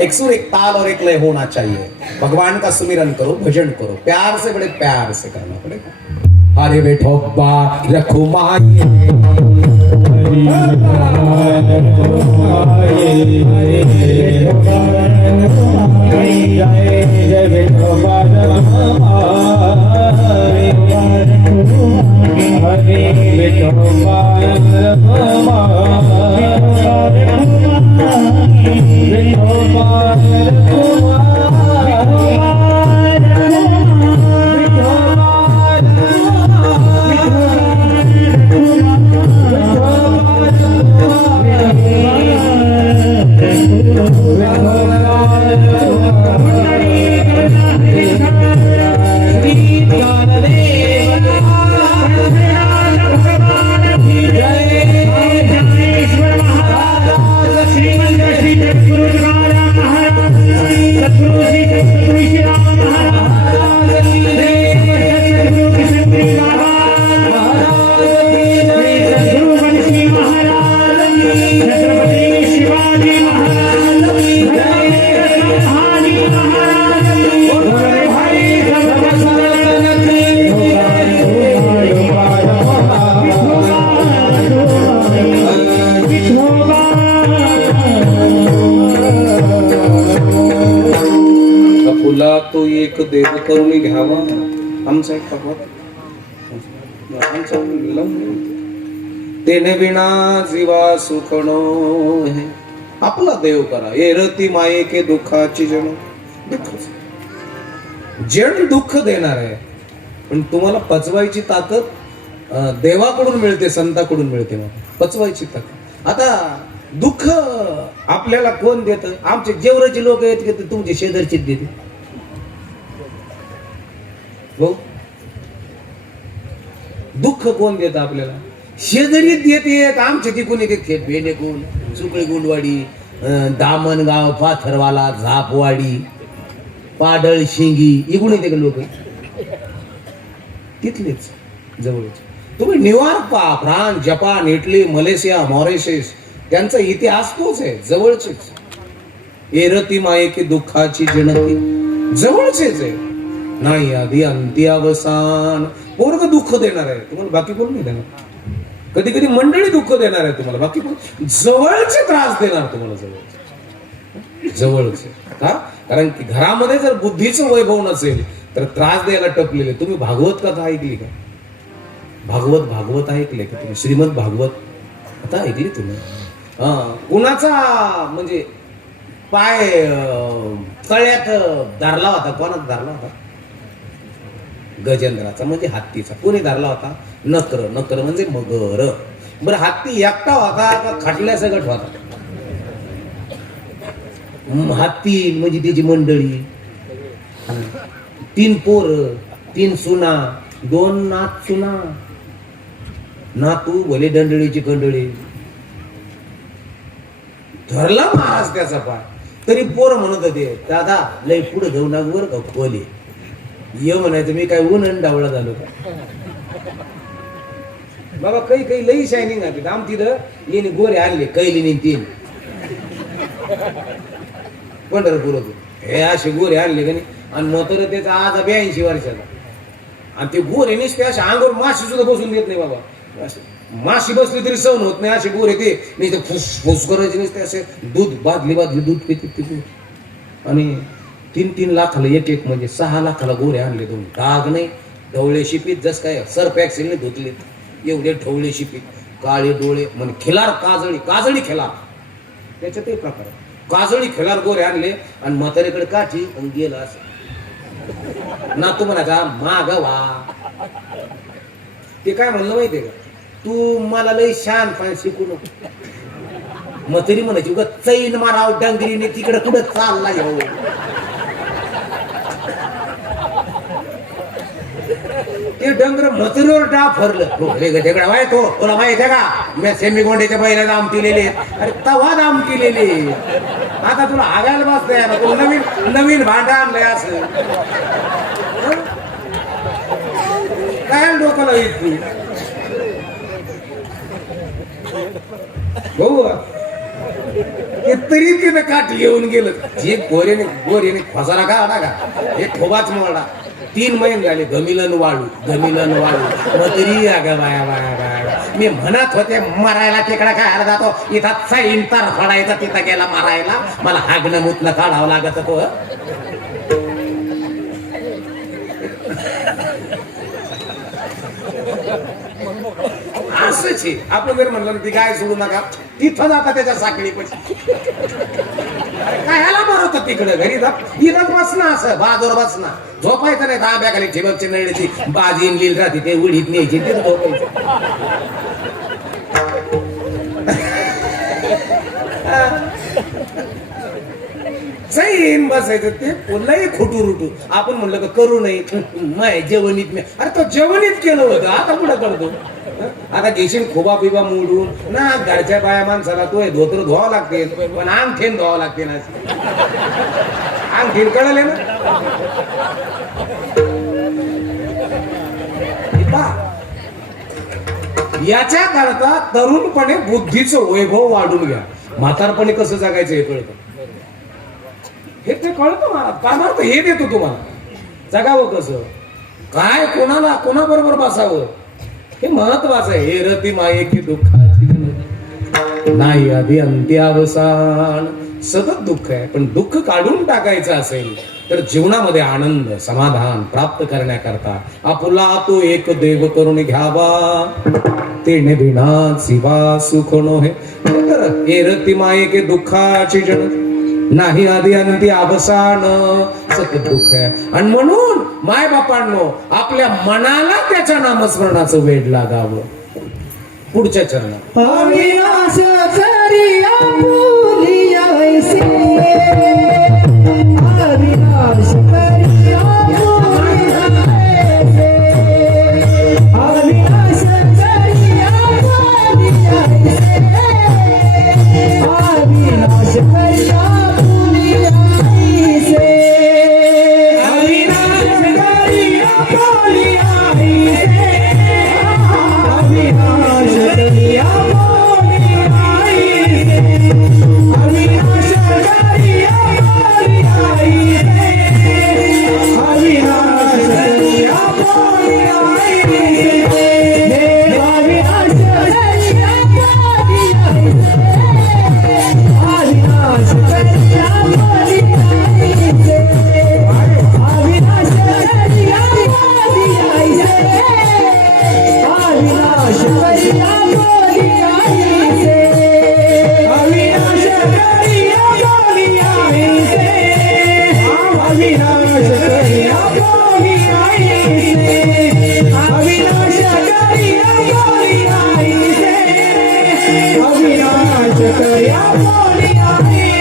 एक सुर एक ताल और एक लय होना चाहिए भगवान का सुमिरन करो भजन करो प्यार से बड़े प्यार से करना पड़ेगा हरे बेठोबा रखो फुला तो एक देव करून घ्यावा आमचा एक तेने विना जीवा सुखणो आपला देव करा एरती माये के दुःखाची जण दुःख जण दुःख देणार आहे पण तुम्हाला पचवायची ताकद देवाकडून मिळते संताकडून मिळते मग पचवायची ताकद आता दुःख आपल्याला कोण देतं आमचे जेवराचे लोक आहेत की तुमचे शेजारचे देते हो दुःख कोण देतं आपल्याला शेजारी देते आमचे तिकून येते बेनेकून सुकळी गुंडवाडी दामणगाव पाथरवाला झापवाडी पाडळ शिंगी इकडून येते का लोक तिथलेच जवळच तुम्ही न्यूयॉर्क पहा France Japan Italy Malaysia Mauritius त्यांचा इतिहास तोच आहे जवळचेच एरती माये की दुःखाची जनती जवळचेच आहे नाही आधी अंती अवसान पोरग दुःख देणार आहे तुम्हाला बाकी कोण नाही देणार कधी कधी मंडळी दुःख देणार आहे तुम्हाला बाकी कोण जवळचे त्रास देणार तुम्हाला जवळचे का कारण की घरामध्ये जर बुद्धीचं वैभव नसेल तर त्रास द्यायला टपलेले तुम्ही भागवत कथा ऐकली का भागवत ऐकले का तुम्ही श्रीमद भागवत आता ऐकली तुम्ही कुणाचा म्हणजे पाय तळ्यात धरला होता कोणाचा धरला होता गजेंद्राचा म्हणजे हत्तीचा कोणी धरला होता नकर म्हणजे मगर बरं हत्ती एकटा होता का खाटल्या सगट होता हत्ती म्हणजे त्याची मंडळी 3 पोर 3 सुना 2 नात सुना नातू भले दंडळीची कंडळी धरला महाराज त्याचा पाय तरी पोर म्हणत होते दादा लय पुढे जाऊ ना वर का खोले ये म्हणायचं मी काय ऊन डावळा झालो का बाबा काही लई शायनिंग आहे आम तिथं येणे गोरे आणले कैलीने 3 पंढरपूर हे असे गोरे आणले का नाही आणि नंतर त्याचा आज 82 वर्षाचा आणि ते गोरे नुसते अशा अंगावर माशी सुद्धा बसून देत नाही बाबा माशी बसली तरी सहन होत नाही असे गोरे ते नाही तर फुस करायचे नसते असे दूध बादली दूध पिते आणि 3 लाखाला एक म्हणजे 6 लाखाला गोरे आणले 2 डाग नाही ढवळे शिपीत जस काय सर्फ ऍक्सिलने धुतलेत एवढे ढवळे शिपीत काळे डोळे म्हणजे खिलार काजळी खिलार त्याच्यातही प्रकार काजळी खिलार गोरे आणले आणि म्हातारीकडे काठी आणि गेला असं ना तू म्हणायचा मागवा ते काय म्हणलं माहितीये का तू मला लय शान फान शिकू नको म्हातारी म्हणायची उगा चैन माराव डंगरीने तिकडे कुठं चालला येऊ ते डंगर मथुरीवर डाफरलं वाय तो तुला माहिती आहे का मी सेमी गोंड्याच्या बैला दाम केलेले अरे तवा दाम केलेले आता तुला आगायला बसतंय ना तू नवीन भांडा आणलंय असं काय डोक्याला येत तू भाऊ तरी तिनं काठी घेऊन गेलं जे गोरेने खोसारा का आडा का एक खोबाच मोडा 3 महिने झाले गमिलन वाळू मग तरी अगं बाया बाया बाया मी म्हणत होते मरायला तिकडे काय जातो इथं सैन तर फडायचा तिथं गेला मारायला मला हागणं मुतलं काढावं लागत तो असंच आहे आपण जर म्हणलं ती गाय सोडू नका तिथं जाता त्याच्या साखळी पैसे काय ह्याला बरं तिकडे घरी जा इथं बसणं असं बाजूवर बसणं झोपायचं नाही ताब्याखाली ठिबकच्या नळीची बाजी लिहिल राहते ते उडीत न्यायची ते झोपायचं सैन बसायचं ते लई खोटू रुटू आपण म्हणलं का करू नये माय जेवणीत नाही अरे तो जेवणीत केलं होतं आता कुठं करतो आता घेशील खोबा बिबा मोडून ना घरच्या बाया माणसाला तो धोतर धुवावं लागते पण अंगठेन धुवावं लागते ना अंगठेन कळले ना याच्या करता तरुणपणे बुद्धीचं वैभव वाढून घ्या म्हातारपणे कसं जगायचं हे कळतं हे ते कळतं मला कामार्थ हे देतो तुम्हाला जगावं कसं काय कोणाबरोबर बसावं हे महत्वाचं आहे हे रती माये की दुःखाची नाही आधी अंत्यावसान सतत दुःख आहे पण दुःख काढून टाकायचं असेल तर जीवनामध्ये आनंद समाधान प्राप्त करण्याकरता आपुला तो एक देव करून घ्यावा तेने विना शिवा सुख नो हे रती माये के दुःखाची जण नाही आधी अंती अवसान सतत दुःख आहे आणि म्हणून माय बापांनो आपल्या मनाला त्याच्या नामस्मरणाचं वेड लागावं पुढच्या चरणात अविनाश करी आपुली ऐसे अविनाश करी आपुली ऐसे अविनाश करी आपुली ऐसे अविनाश करी आपुली ऐसे अविनाश करी आपुली ऐसे अविनाश करी आपुली ऐसे अविनाश करी आपुली ऐसे अविनाश करी आपुली ऐसे अविनाश करी आपुली ऐसे अविनाश करी आपुली ऐसे अविनाश करी आपुली ऐसे अविनाश करी आपुली ऐसे अविनाश करी आपुली ऐसे अविनाश करी आपुली ऐसे अविनाश करी आपुली ऐसे अविनाश करी आपुली ऐसे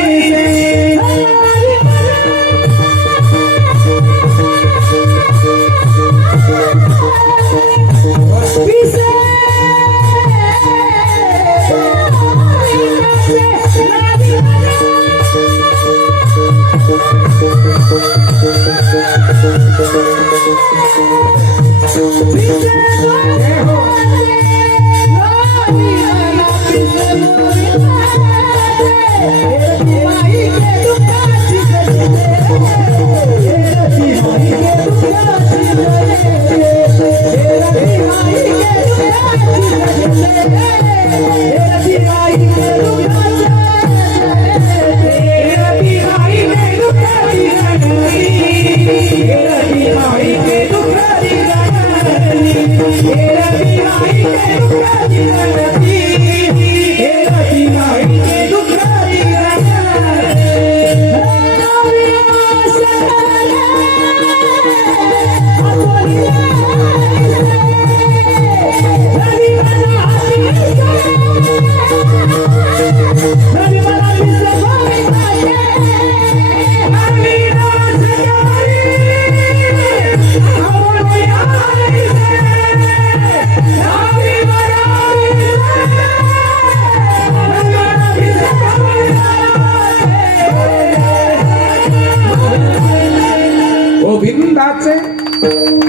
गोविंदाचे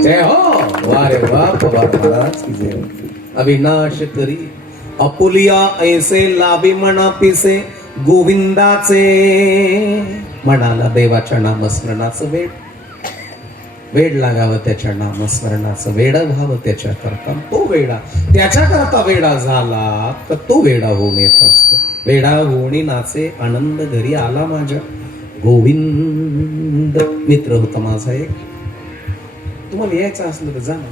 जय हो वारे वा पवार महाराज की जय हो. अविनाश करी अपुलिया ऐसे लाभी मना पिसे गोविंदाचे म्हणाला देवाच्या नामस्मरणाचं वेड लागावं त्याच्या नामस्मरणाचं, वेड व्हावं त्याच्या करता तो वेडा, त्याच्या करता वेडा झाला तर तो वेडा होऊन येत असतो. वेडा होणी नाचे आनंद घरी आला माझ्या गोविंद. मित्र होता माझा एक, तुम्हाला यायचं असलं तर जा ना.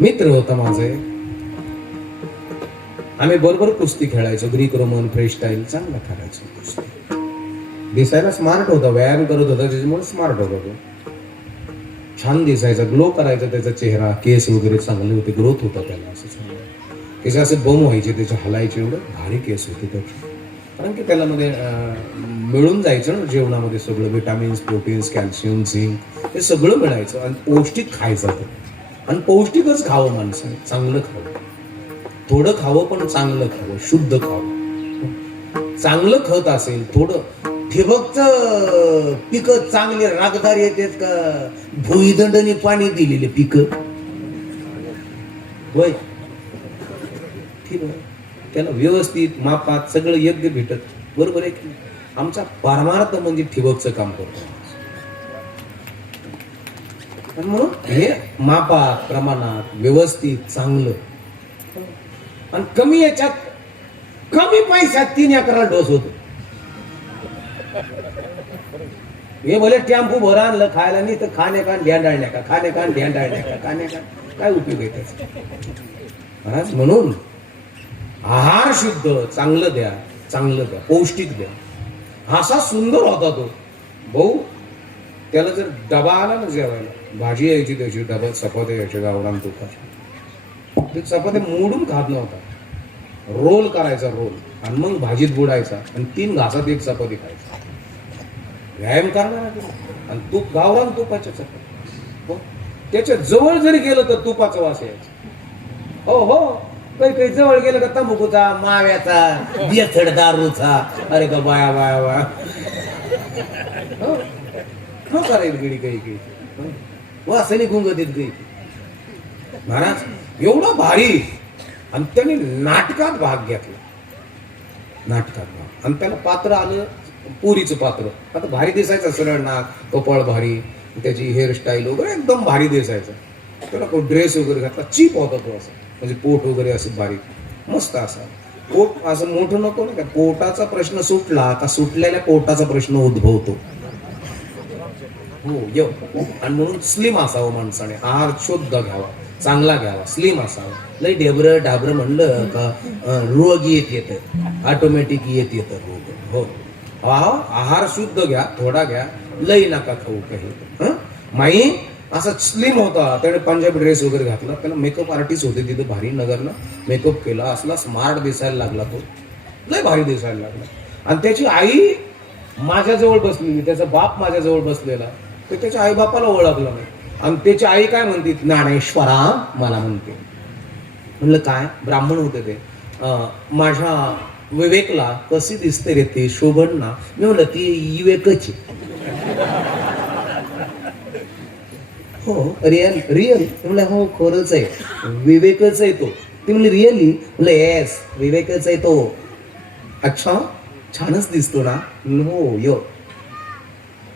मित्र होता माझा एक, आम्ही बरोबर कुस्ती खेळायचो, ग्रीक रोमन फ्री स्टाईल चांगला खेळायचो कुस्ती. दिसायला स्मार्ट होता, व्यायाम करत होता त्याच्यामुळे स्मार्ट होता तो. छान दिसायचा, ग्लो करायचा त्याचा चेहरा, केस वगैरे चांगले होते, ग्रोथ होता त्याला असं चांगलं. केस असे बम व्हायचे त्याचे, हलायचे, एवढं भारी केस होते त्याचे. कारण की त्याला मध्ये मिळून जायचं ना जेवणामध्ये सगळं, विटामिन्स, प्रोटीन्स, कॅल्शियम, झिंक हे सगळं मिळायचं आणि पौष्टिक खायचं ते. आणि पौष्टिकच खावं माणसाने, चांगलं खावं, थोडं खावं पण चांगलं खावं, शुद्ध खावं. चांगलं खत असेल थोडं, ठिबकचं पिकं चांगली रागदार येतात का भुईदंडनी पाणी दिलेले पिकं होय, ठीक आहे, त्याला व्यवस्थित मापात सगळं योग्य भेटत, बरोबर आहे की. आमचा परमार्थ म्हणजे ठिबकचं काम करतो म्हणून हे मापात, प्रमाणात, व्यवस्थित, चांगलं. आणि कमी याच्यात, कमी पैशात 3 एकराला डोस होतो. हे भले टेम्पो भर आणलं खायला, नाही तर खाणे कान ढेंडाळण्या का, खाणे कान ढेंडाळण्या का, खाणे कान काय उपयोग आहे त्याचा. महाराज म्हणून आहार शुद्ध, चांगलं द्या, चांगलं द्या, पौष्टिक द्या. असा सुंदर होता तो भाऊ. त्याला जर डबा आला ना जेवायला, भाजी यायची त्याची, डबा चपात्या यायच्या गावरान तुपाच्या, ते चपात्या मोडून खात नव्हता, रोल करायचा रोल, आणि मग भाजीत बुडायचा आणि 3 घासात 1 चपाती खायचा. व्यायाम करणार आणि तूप, गावरान तुपाच्या चपाती. त्याच्या जवळ जरी गेलं तर तुपाचा वास यायचा. हो हो, काही काही जवळ गेलं का तंबाखूचा, माव्याचा, बेथड दारूचा, अरे का बाया बाया बाया हो करायला गेली काही काही वासनी गुंगतीत काही. महाराज एवढं भारी. आणि त्याने नाटकात भाग घेतला, नाटकात भाग. आणि त्याला पात्र आलं पुरीचं पात्र. आता भारी दिसायचं, सरळ नाक, कपाळ भारी, त्याची हेअरस्टाईल वगैरे एकदम भारी दिसायचं. त्याला ड्रेस वगैरे घातला, चीप होता तो असं, म्हणजे पोट वगैरे असं बारीक मस्त असा. पोट असं मोठं नको ना, पोटाचा प्रश्न सुटला का सुटलेल्या पोटाचा प्रश्न उद्भवतो. हो आणि म्हणून स्लिम असावं माणसाने, आहार शुद्ध घ्यावा, चांगला घ्यावा, स्लिम असावा. लय ढेबरं ढाबरं म्हणलं का रोग येत ऑटोमॅटिक येत रोग. हो, आहार शुद्ध घ्या, थोडा घ्या, लय नका खाऊ काही. माई असा स्लिम होता, त्याने पंजाबी ड्रेस वगैरे घातला. त्याला मेकअप आर्टिस्ट होते तिथं भारी नगरला, मेकअप केला, असला स्मार्ट दिसायला लागला तो, लय भारी दिसायला लागला. आणि त्याची आई माझ्याजवळ बसलेली, त्याचा बाप माझ्याजवळ बसलेला, तर त्याच्या आई बापाला ओळखलं नाही. आणि त्याची आई काय म्हणते, ज्ञानेश्वरा मला म्हणते. म्हणलं काय, ब्राह्मण होते ते. माझ्या विवेकला कशी दिसते रे ती शोभन ना. मी म्हणलं ती विवेकच हो, रिअल रिअल. म्हणलं हो खरंच आहे, विवेकच आहे तो. ती म्हणली रिअली. म्हणलं येस विवेकच आहे तो. अच्छा छानच दिसतो ना. हो यो.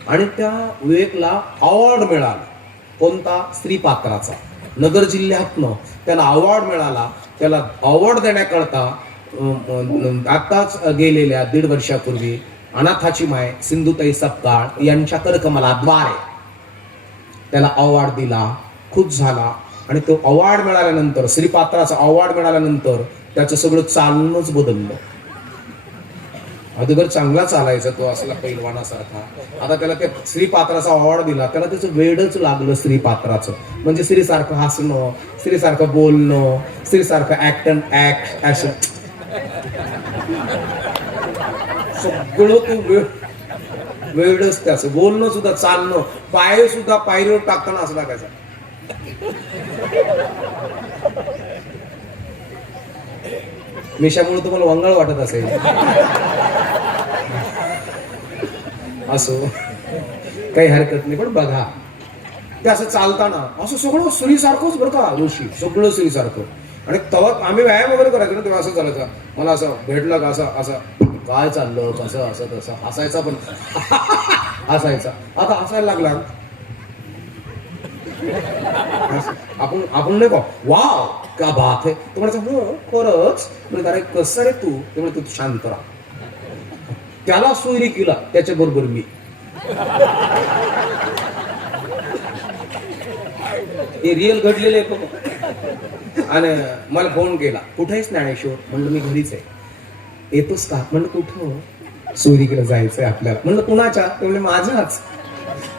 आणि त्या विवेकला अवॉर्ड मिळाला. कोणता, स्त्री पात्राचा. नगर जिल्ह्यातनं त्याला अवॉर्ड मिळाला. त्याला अवॉर्ड देण्याकरता आताच गेलेल्या 1.5 वर्षापूर्वी अनाथाची माय सिंधुताई सपकाळ यांच्या करकमलाद्वारे त्याला अवॉर्ड दिला. खुश झाला. आणि तो अवॉर्ड मिळाल्यानंतर, श्रीपात्राचा अवॉर्ड मिळाल्यानंतर त्याचं सगळं चालणंच बदललं. अगोदर चांगला चालायचा तो, असला पैलवानासारखा. आता त्याला त्या श्रीपात्राचा अवॉर्ड दिला, त्याला त्याचं वेडच लागलं श्रीपात्राचं. म्हणजे स्त्रीसारखं हसणं, स्त्रीसारखं बोलणं, स्त्रीसारखं ऍक्शन सगळं तो वेडच त्याचं. बोलणं सुद्धा, चालणं, पाय सुद्धा पायरीवर टाकताना असं लागायचं. मिशामुळे तुम्हाला वंगाळ वाटत असेल, असो काही हरकत नाही. पण बघा ते असं चालताना असं सगळं सुरीसारखंच बरं का ऋषी, सगळं सुरीसारखं. आणि तेव्हा आम्ही व्यायाम वगैरे करायचो ना, तेव्हा असं चालायचं. मला असं भेटलं का असं असं काय चाललं कसं असं तसं हसायचा, पण हसायचा. आता हसायला लागला आपण आपण नाही का वाव का बात आहे, तो म्हणायचा हो खरंच. म्हणजे अरे कसं रे तू, ते म्हणजे तू शांत राहा. त्याला सोयरी केला त्याच्या बरोबर मी. हे रिअल घडलेलं आहे बघ. आणि मला फोन केला, कुठे आहेस ज्ञानेश्वर? म्हणलं मी घरीच आहे. येतोस का? म्हणलं कुठं? सोयरीकडे जायचंय आपल्याला. म्हणलं कुणाच्या? ते म्हणले माझ्याच.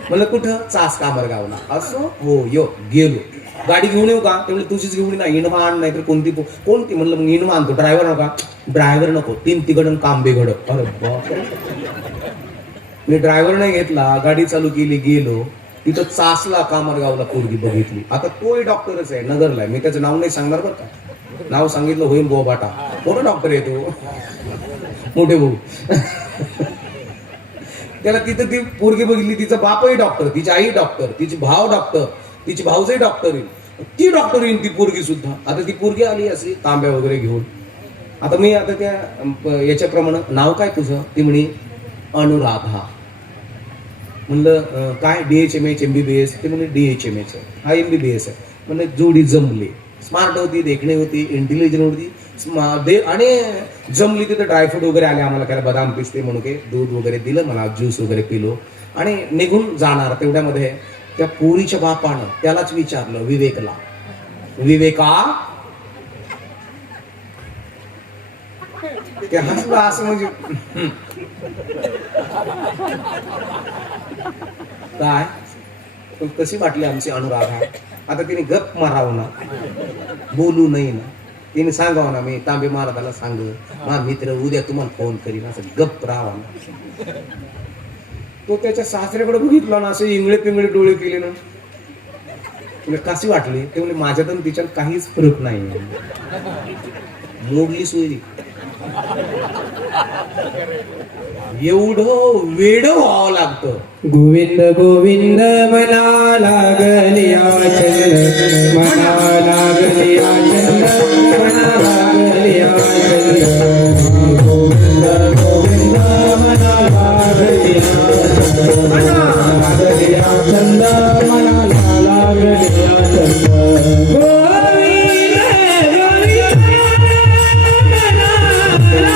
म्हणलं कुठं? चास कामरगावला. असं हो यो गेलो. गाडी घेऊन येऊ का? ते म्हणले तुझीच घेऊन ना, इनोवा आण, नाही तर कोणती? म्हणलं मग इनोवा आणतो. ड्रायव्हर नका? ड्रायव्हर नको, 3 तिघड कांबे घड. अरे बाप, मी ड्रायव्हर नाही घेतला, गाडी चालू केली, गेलो. तिथं चासला कामरगावला पोरगी बघितली. आता तोही डॉक्टरच आहे, नगरला आहे. मी त्याचं नाव नाही सांगणार बरं का, नाव सांगितलं होईन बोबाटा. मोठा डॉक्टर आहे तो, मोठे भाऊ. त्याला तिथं ती पोरगी बघितली, तिचा बापही डॉक्टर, तिची आई डॉक्टर, तिची भाव डॉक्टर, तिची भाऊजही डॉक्टर येईल, ती डॉक्टर येईल, ती पोरगी सुद्धा. आता ती पोरगी आली असे तांब्या वगैरे घेऊन. आता मी आता त्या याच्याप्रमाणे, नाव काय तुझं? ती म्हणे अनुराधा. म्हणलं काय DHMH MBBS? ते म्हणजे DHMH आहे. हा MBBS आहे. म्हणजे जोडी जमली, स्मार्ट होती, देखणी होती, इंटेलिजंट होती आणि जमली. तिथे ड्रायफ्रूट वगैरे आले आम्हाला, काय बदाम पिस्ते म्हणून काही दूध वगैरे दिलं मला, ज्यूस वगैरे पिलो आणि निघून जाणार. तेवढ्यामध्ये त्या पोरीच्या बापानं त्यालाच विचारलं, विवेकला, विवेका? ते हसला असं म्हणजे काय कशी वाटली आमची अनुराधा? आता तिने गप मारावं ना, बोलू नाही ना, तिने सांगावं ना, मी तांबे महाराजाला सांग, मा मित्र उद्या तुम्हाला फोन करीन, असं गप राहावं ना. तो त्याच्या सासऱ्याकडे बघितला ना, असे इंगळे पिंगळे डोळे केले ना. तुला कशी वाटली? ते म्हणजे माझ्यात आणि तिच्यात काहीच फरक नाही. मोडली सोयरी. एवढं वेड व्हावं लागतं. गोविंद गोविंद म्हणा लागलिया चंद, म्हणा लागलिया चंद, म्हणा लागलिया चंद. गोविंद गोविंद म्हणा लागलिया चंद, म्हणा लागलिया चंद, म्हणा लागलिया चंद. गोविंद गोविंद म्हणा लागलिया